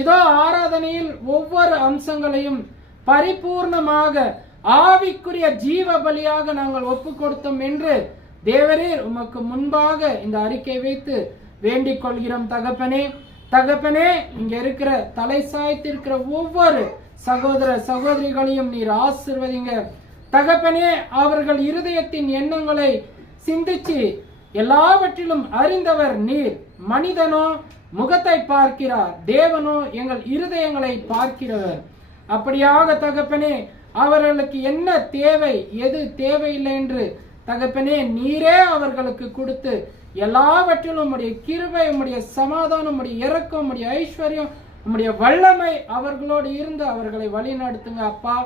இதோ ஆராதனையில் ஒவ்வொரு அம்சங்களையும் பரிபூர்ணமாக ஆவிக்குரிய ஜீவ பலியாக நாங்கள் ஒப்பு கொடுத்தோம் என்று தேவரீர் உமக்கு முன்பாக இந்த அறிக்கை வைத்து வேண்டிக் கொள்கிறோம் தகப்பனே. தகப்பனே, இங்க இருக்கிற தலை சாய்த்திருக்கிற ஒவ்வொரு சகோதர சகோதரிகளையும் நீர் ஆசீர்வதிங்க தகப்பனே. அவர்கள் இருதயத்தின் எண்ணங்களை சிந்திச்சு எல்லாவற்றிலும் அறிந்தவர் நீர். மனிதனோ முகத்தை பார்க்கிறார், தேவனோ எங்கள் இருதயங்களை பார்க்கிறவர். அப்படியாக தகப்பனே, அவர்களுக்கு என்ன தேவை, எது தேவையில்லை என்று தகப்பனே நீரே அவர்களுக்கு கொடுத்து எல்லாவற்றிலும் உம்முடைய கிருபை, உம்முடைய சமாதானம், உம்முடைய இரக்கம், உம்முடைய ஐஸ்வர்யம், உம்முடைய வல்லமை அவர்களோடு இருந்து அவர்களை வழி நடத்துங்க அப்பா.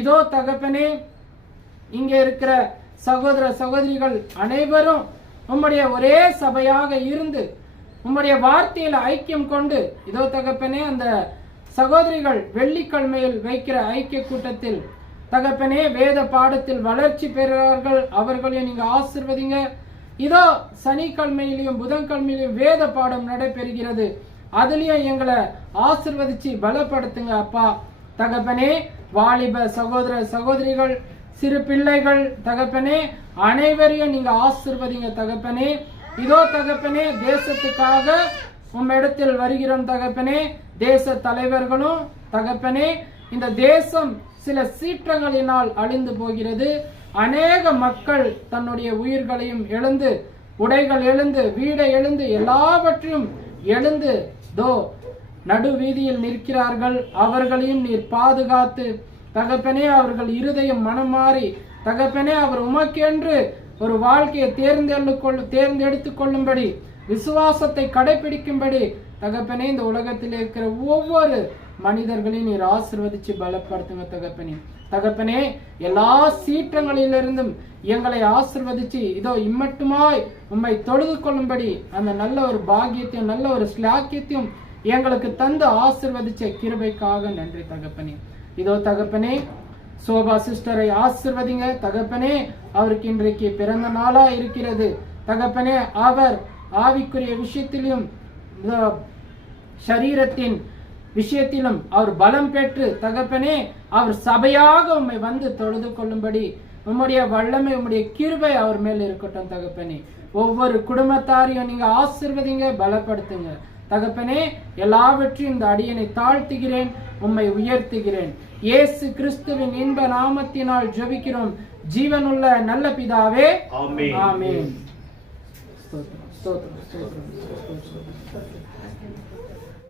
இதோ தகப்பனே, இங்க இருக்கிற சகோதர சகோதரிகள் அனைவரும் உம்முடைய ஒரே சபையாக இருந்து உம்முடைய வார்த்தையில ஐக்கியம் கொண்டு இதோ தகப்பனே, அந்த சகோதரிகள் வெள்ளிக்கிழமையில் வைக்கிற ஐக்கிய கூட்டத்தில் தகப்பனே வேத பாடத்தில் வளர்ச்சி பெறுகிறார்கள், அவர்களையும் நீங்க ஆசீர்வதிங்க. இதோ சனிக்கிழமையிலையும் புதன்கிழமையிலையும் வேத பாடம் நடைபெறுகிறது. அதுலயும் எங்களை ஆசிர்வதிச்சு பலப்படுத்துங்க அப்பா. தகப்பனே, வாலிப சகோதர சகோதரிகள், சிறு பிள்ளைகள் தகப்பனே, அனைவரையும் நீங்க ஆசிர்வதிங்க தகப்பனே. இதோ தகப்பனே, தேசத்துக்காக உம்மிடத்தில் வருகிறோம் தகப்பனே. தேச தலைவர்களும் தகப்பனே, இந்த தேசம் சில சீற்றங்களினால் அழிந்து போகிறது. அநேக மக்கள் தன்னுடைய உயிர்களையும் எழுந்து, உடைகள் எழுந்து, வீடை எழுந்து, எல்லாவற்றையும் எழுந்து நடு வீதியில் நிற்கிறார்கள். அவர்களையும் நீர் பாதுகாத்து தகப்பனே, அவர்கள் இருதயம் மனம் மாறி தகப்பனே, அவர் உமக்கென்று ஒரு வாழ்க்கையை தேர்ந்தெடுத்துக் கொள்ளும்படி, விசுவாசத்தை கடைபிடிக்கும்படி தகப்பனே, இந்த உலகத்தில் இருக்கிற ஒவ்வொரு மனிதர்களையும் நீர் ஆசீர்வதிச்சு பலப்படுத்துங்க தகப்பனே. தகப்பனே, எல்லா சீற்றங்களிலிருந்தும் எங்களை ஆசீர்வதிச்சு இதோ இம்மட்டுமாய் உம்மை தொழுது கொள்ளும்படி அந்த நல்ல ஒரு பாக்கியத்தையும் நல்ல ஒரு ஸ்லாக்கியத்தையும் எங்களுக்கு தந்து ஆசீர்வதிச்ச கிருபைக்காக நன்றி தகப்பனே. இதோ தகப்பனே, சோபா சிஸ்டரை ஆசீர்வதிங்க தகப்பனே. அவருக்கு இன்றைக்கு பிறந்த நாளா இருக்கிறது தகப்பனே. அவர் ஆவிக்குரிய விஷயத்திலும் சரீரத்தின் விஷயத்திலும் அவர் பலம் பெற்று தகப்பனே, அவர் சபையாக உம்மை வந்து தொழுது கொள்ளும்படி உம்முடைய வல்லமை, உம்முடைய கிருபை அவர் மேல் இருக்கட்டும் தகப்பனே. ஒவ்வொரு குடும்பத்தாரையும் நீங்க ஆசீர்வதிங்க, பலப்படுத்துங்க தகப்பனே. எல்லாவற்றையும் இந்த அடியனை தாழ்த்துகிறேன், உம்மை உயர்த்துகிறேன். இயேசு கிறிஸ்துவின் இன்ப நாமத்தினால் ஜெபிக்கிறோம் ஜீவனுள்ள நல்ல பிதாவே, ஆமென். ஆமென். ஸ்தோத்திரம், ஸ்தோத்திரம், ஸ்தோத்திரம், ஸ்தோத்திரம்.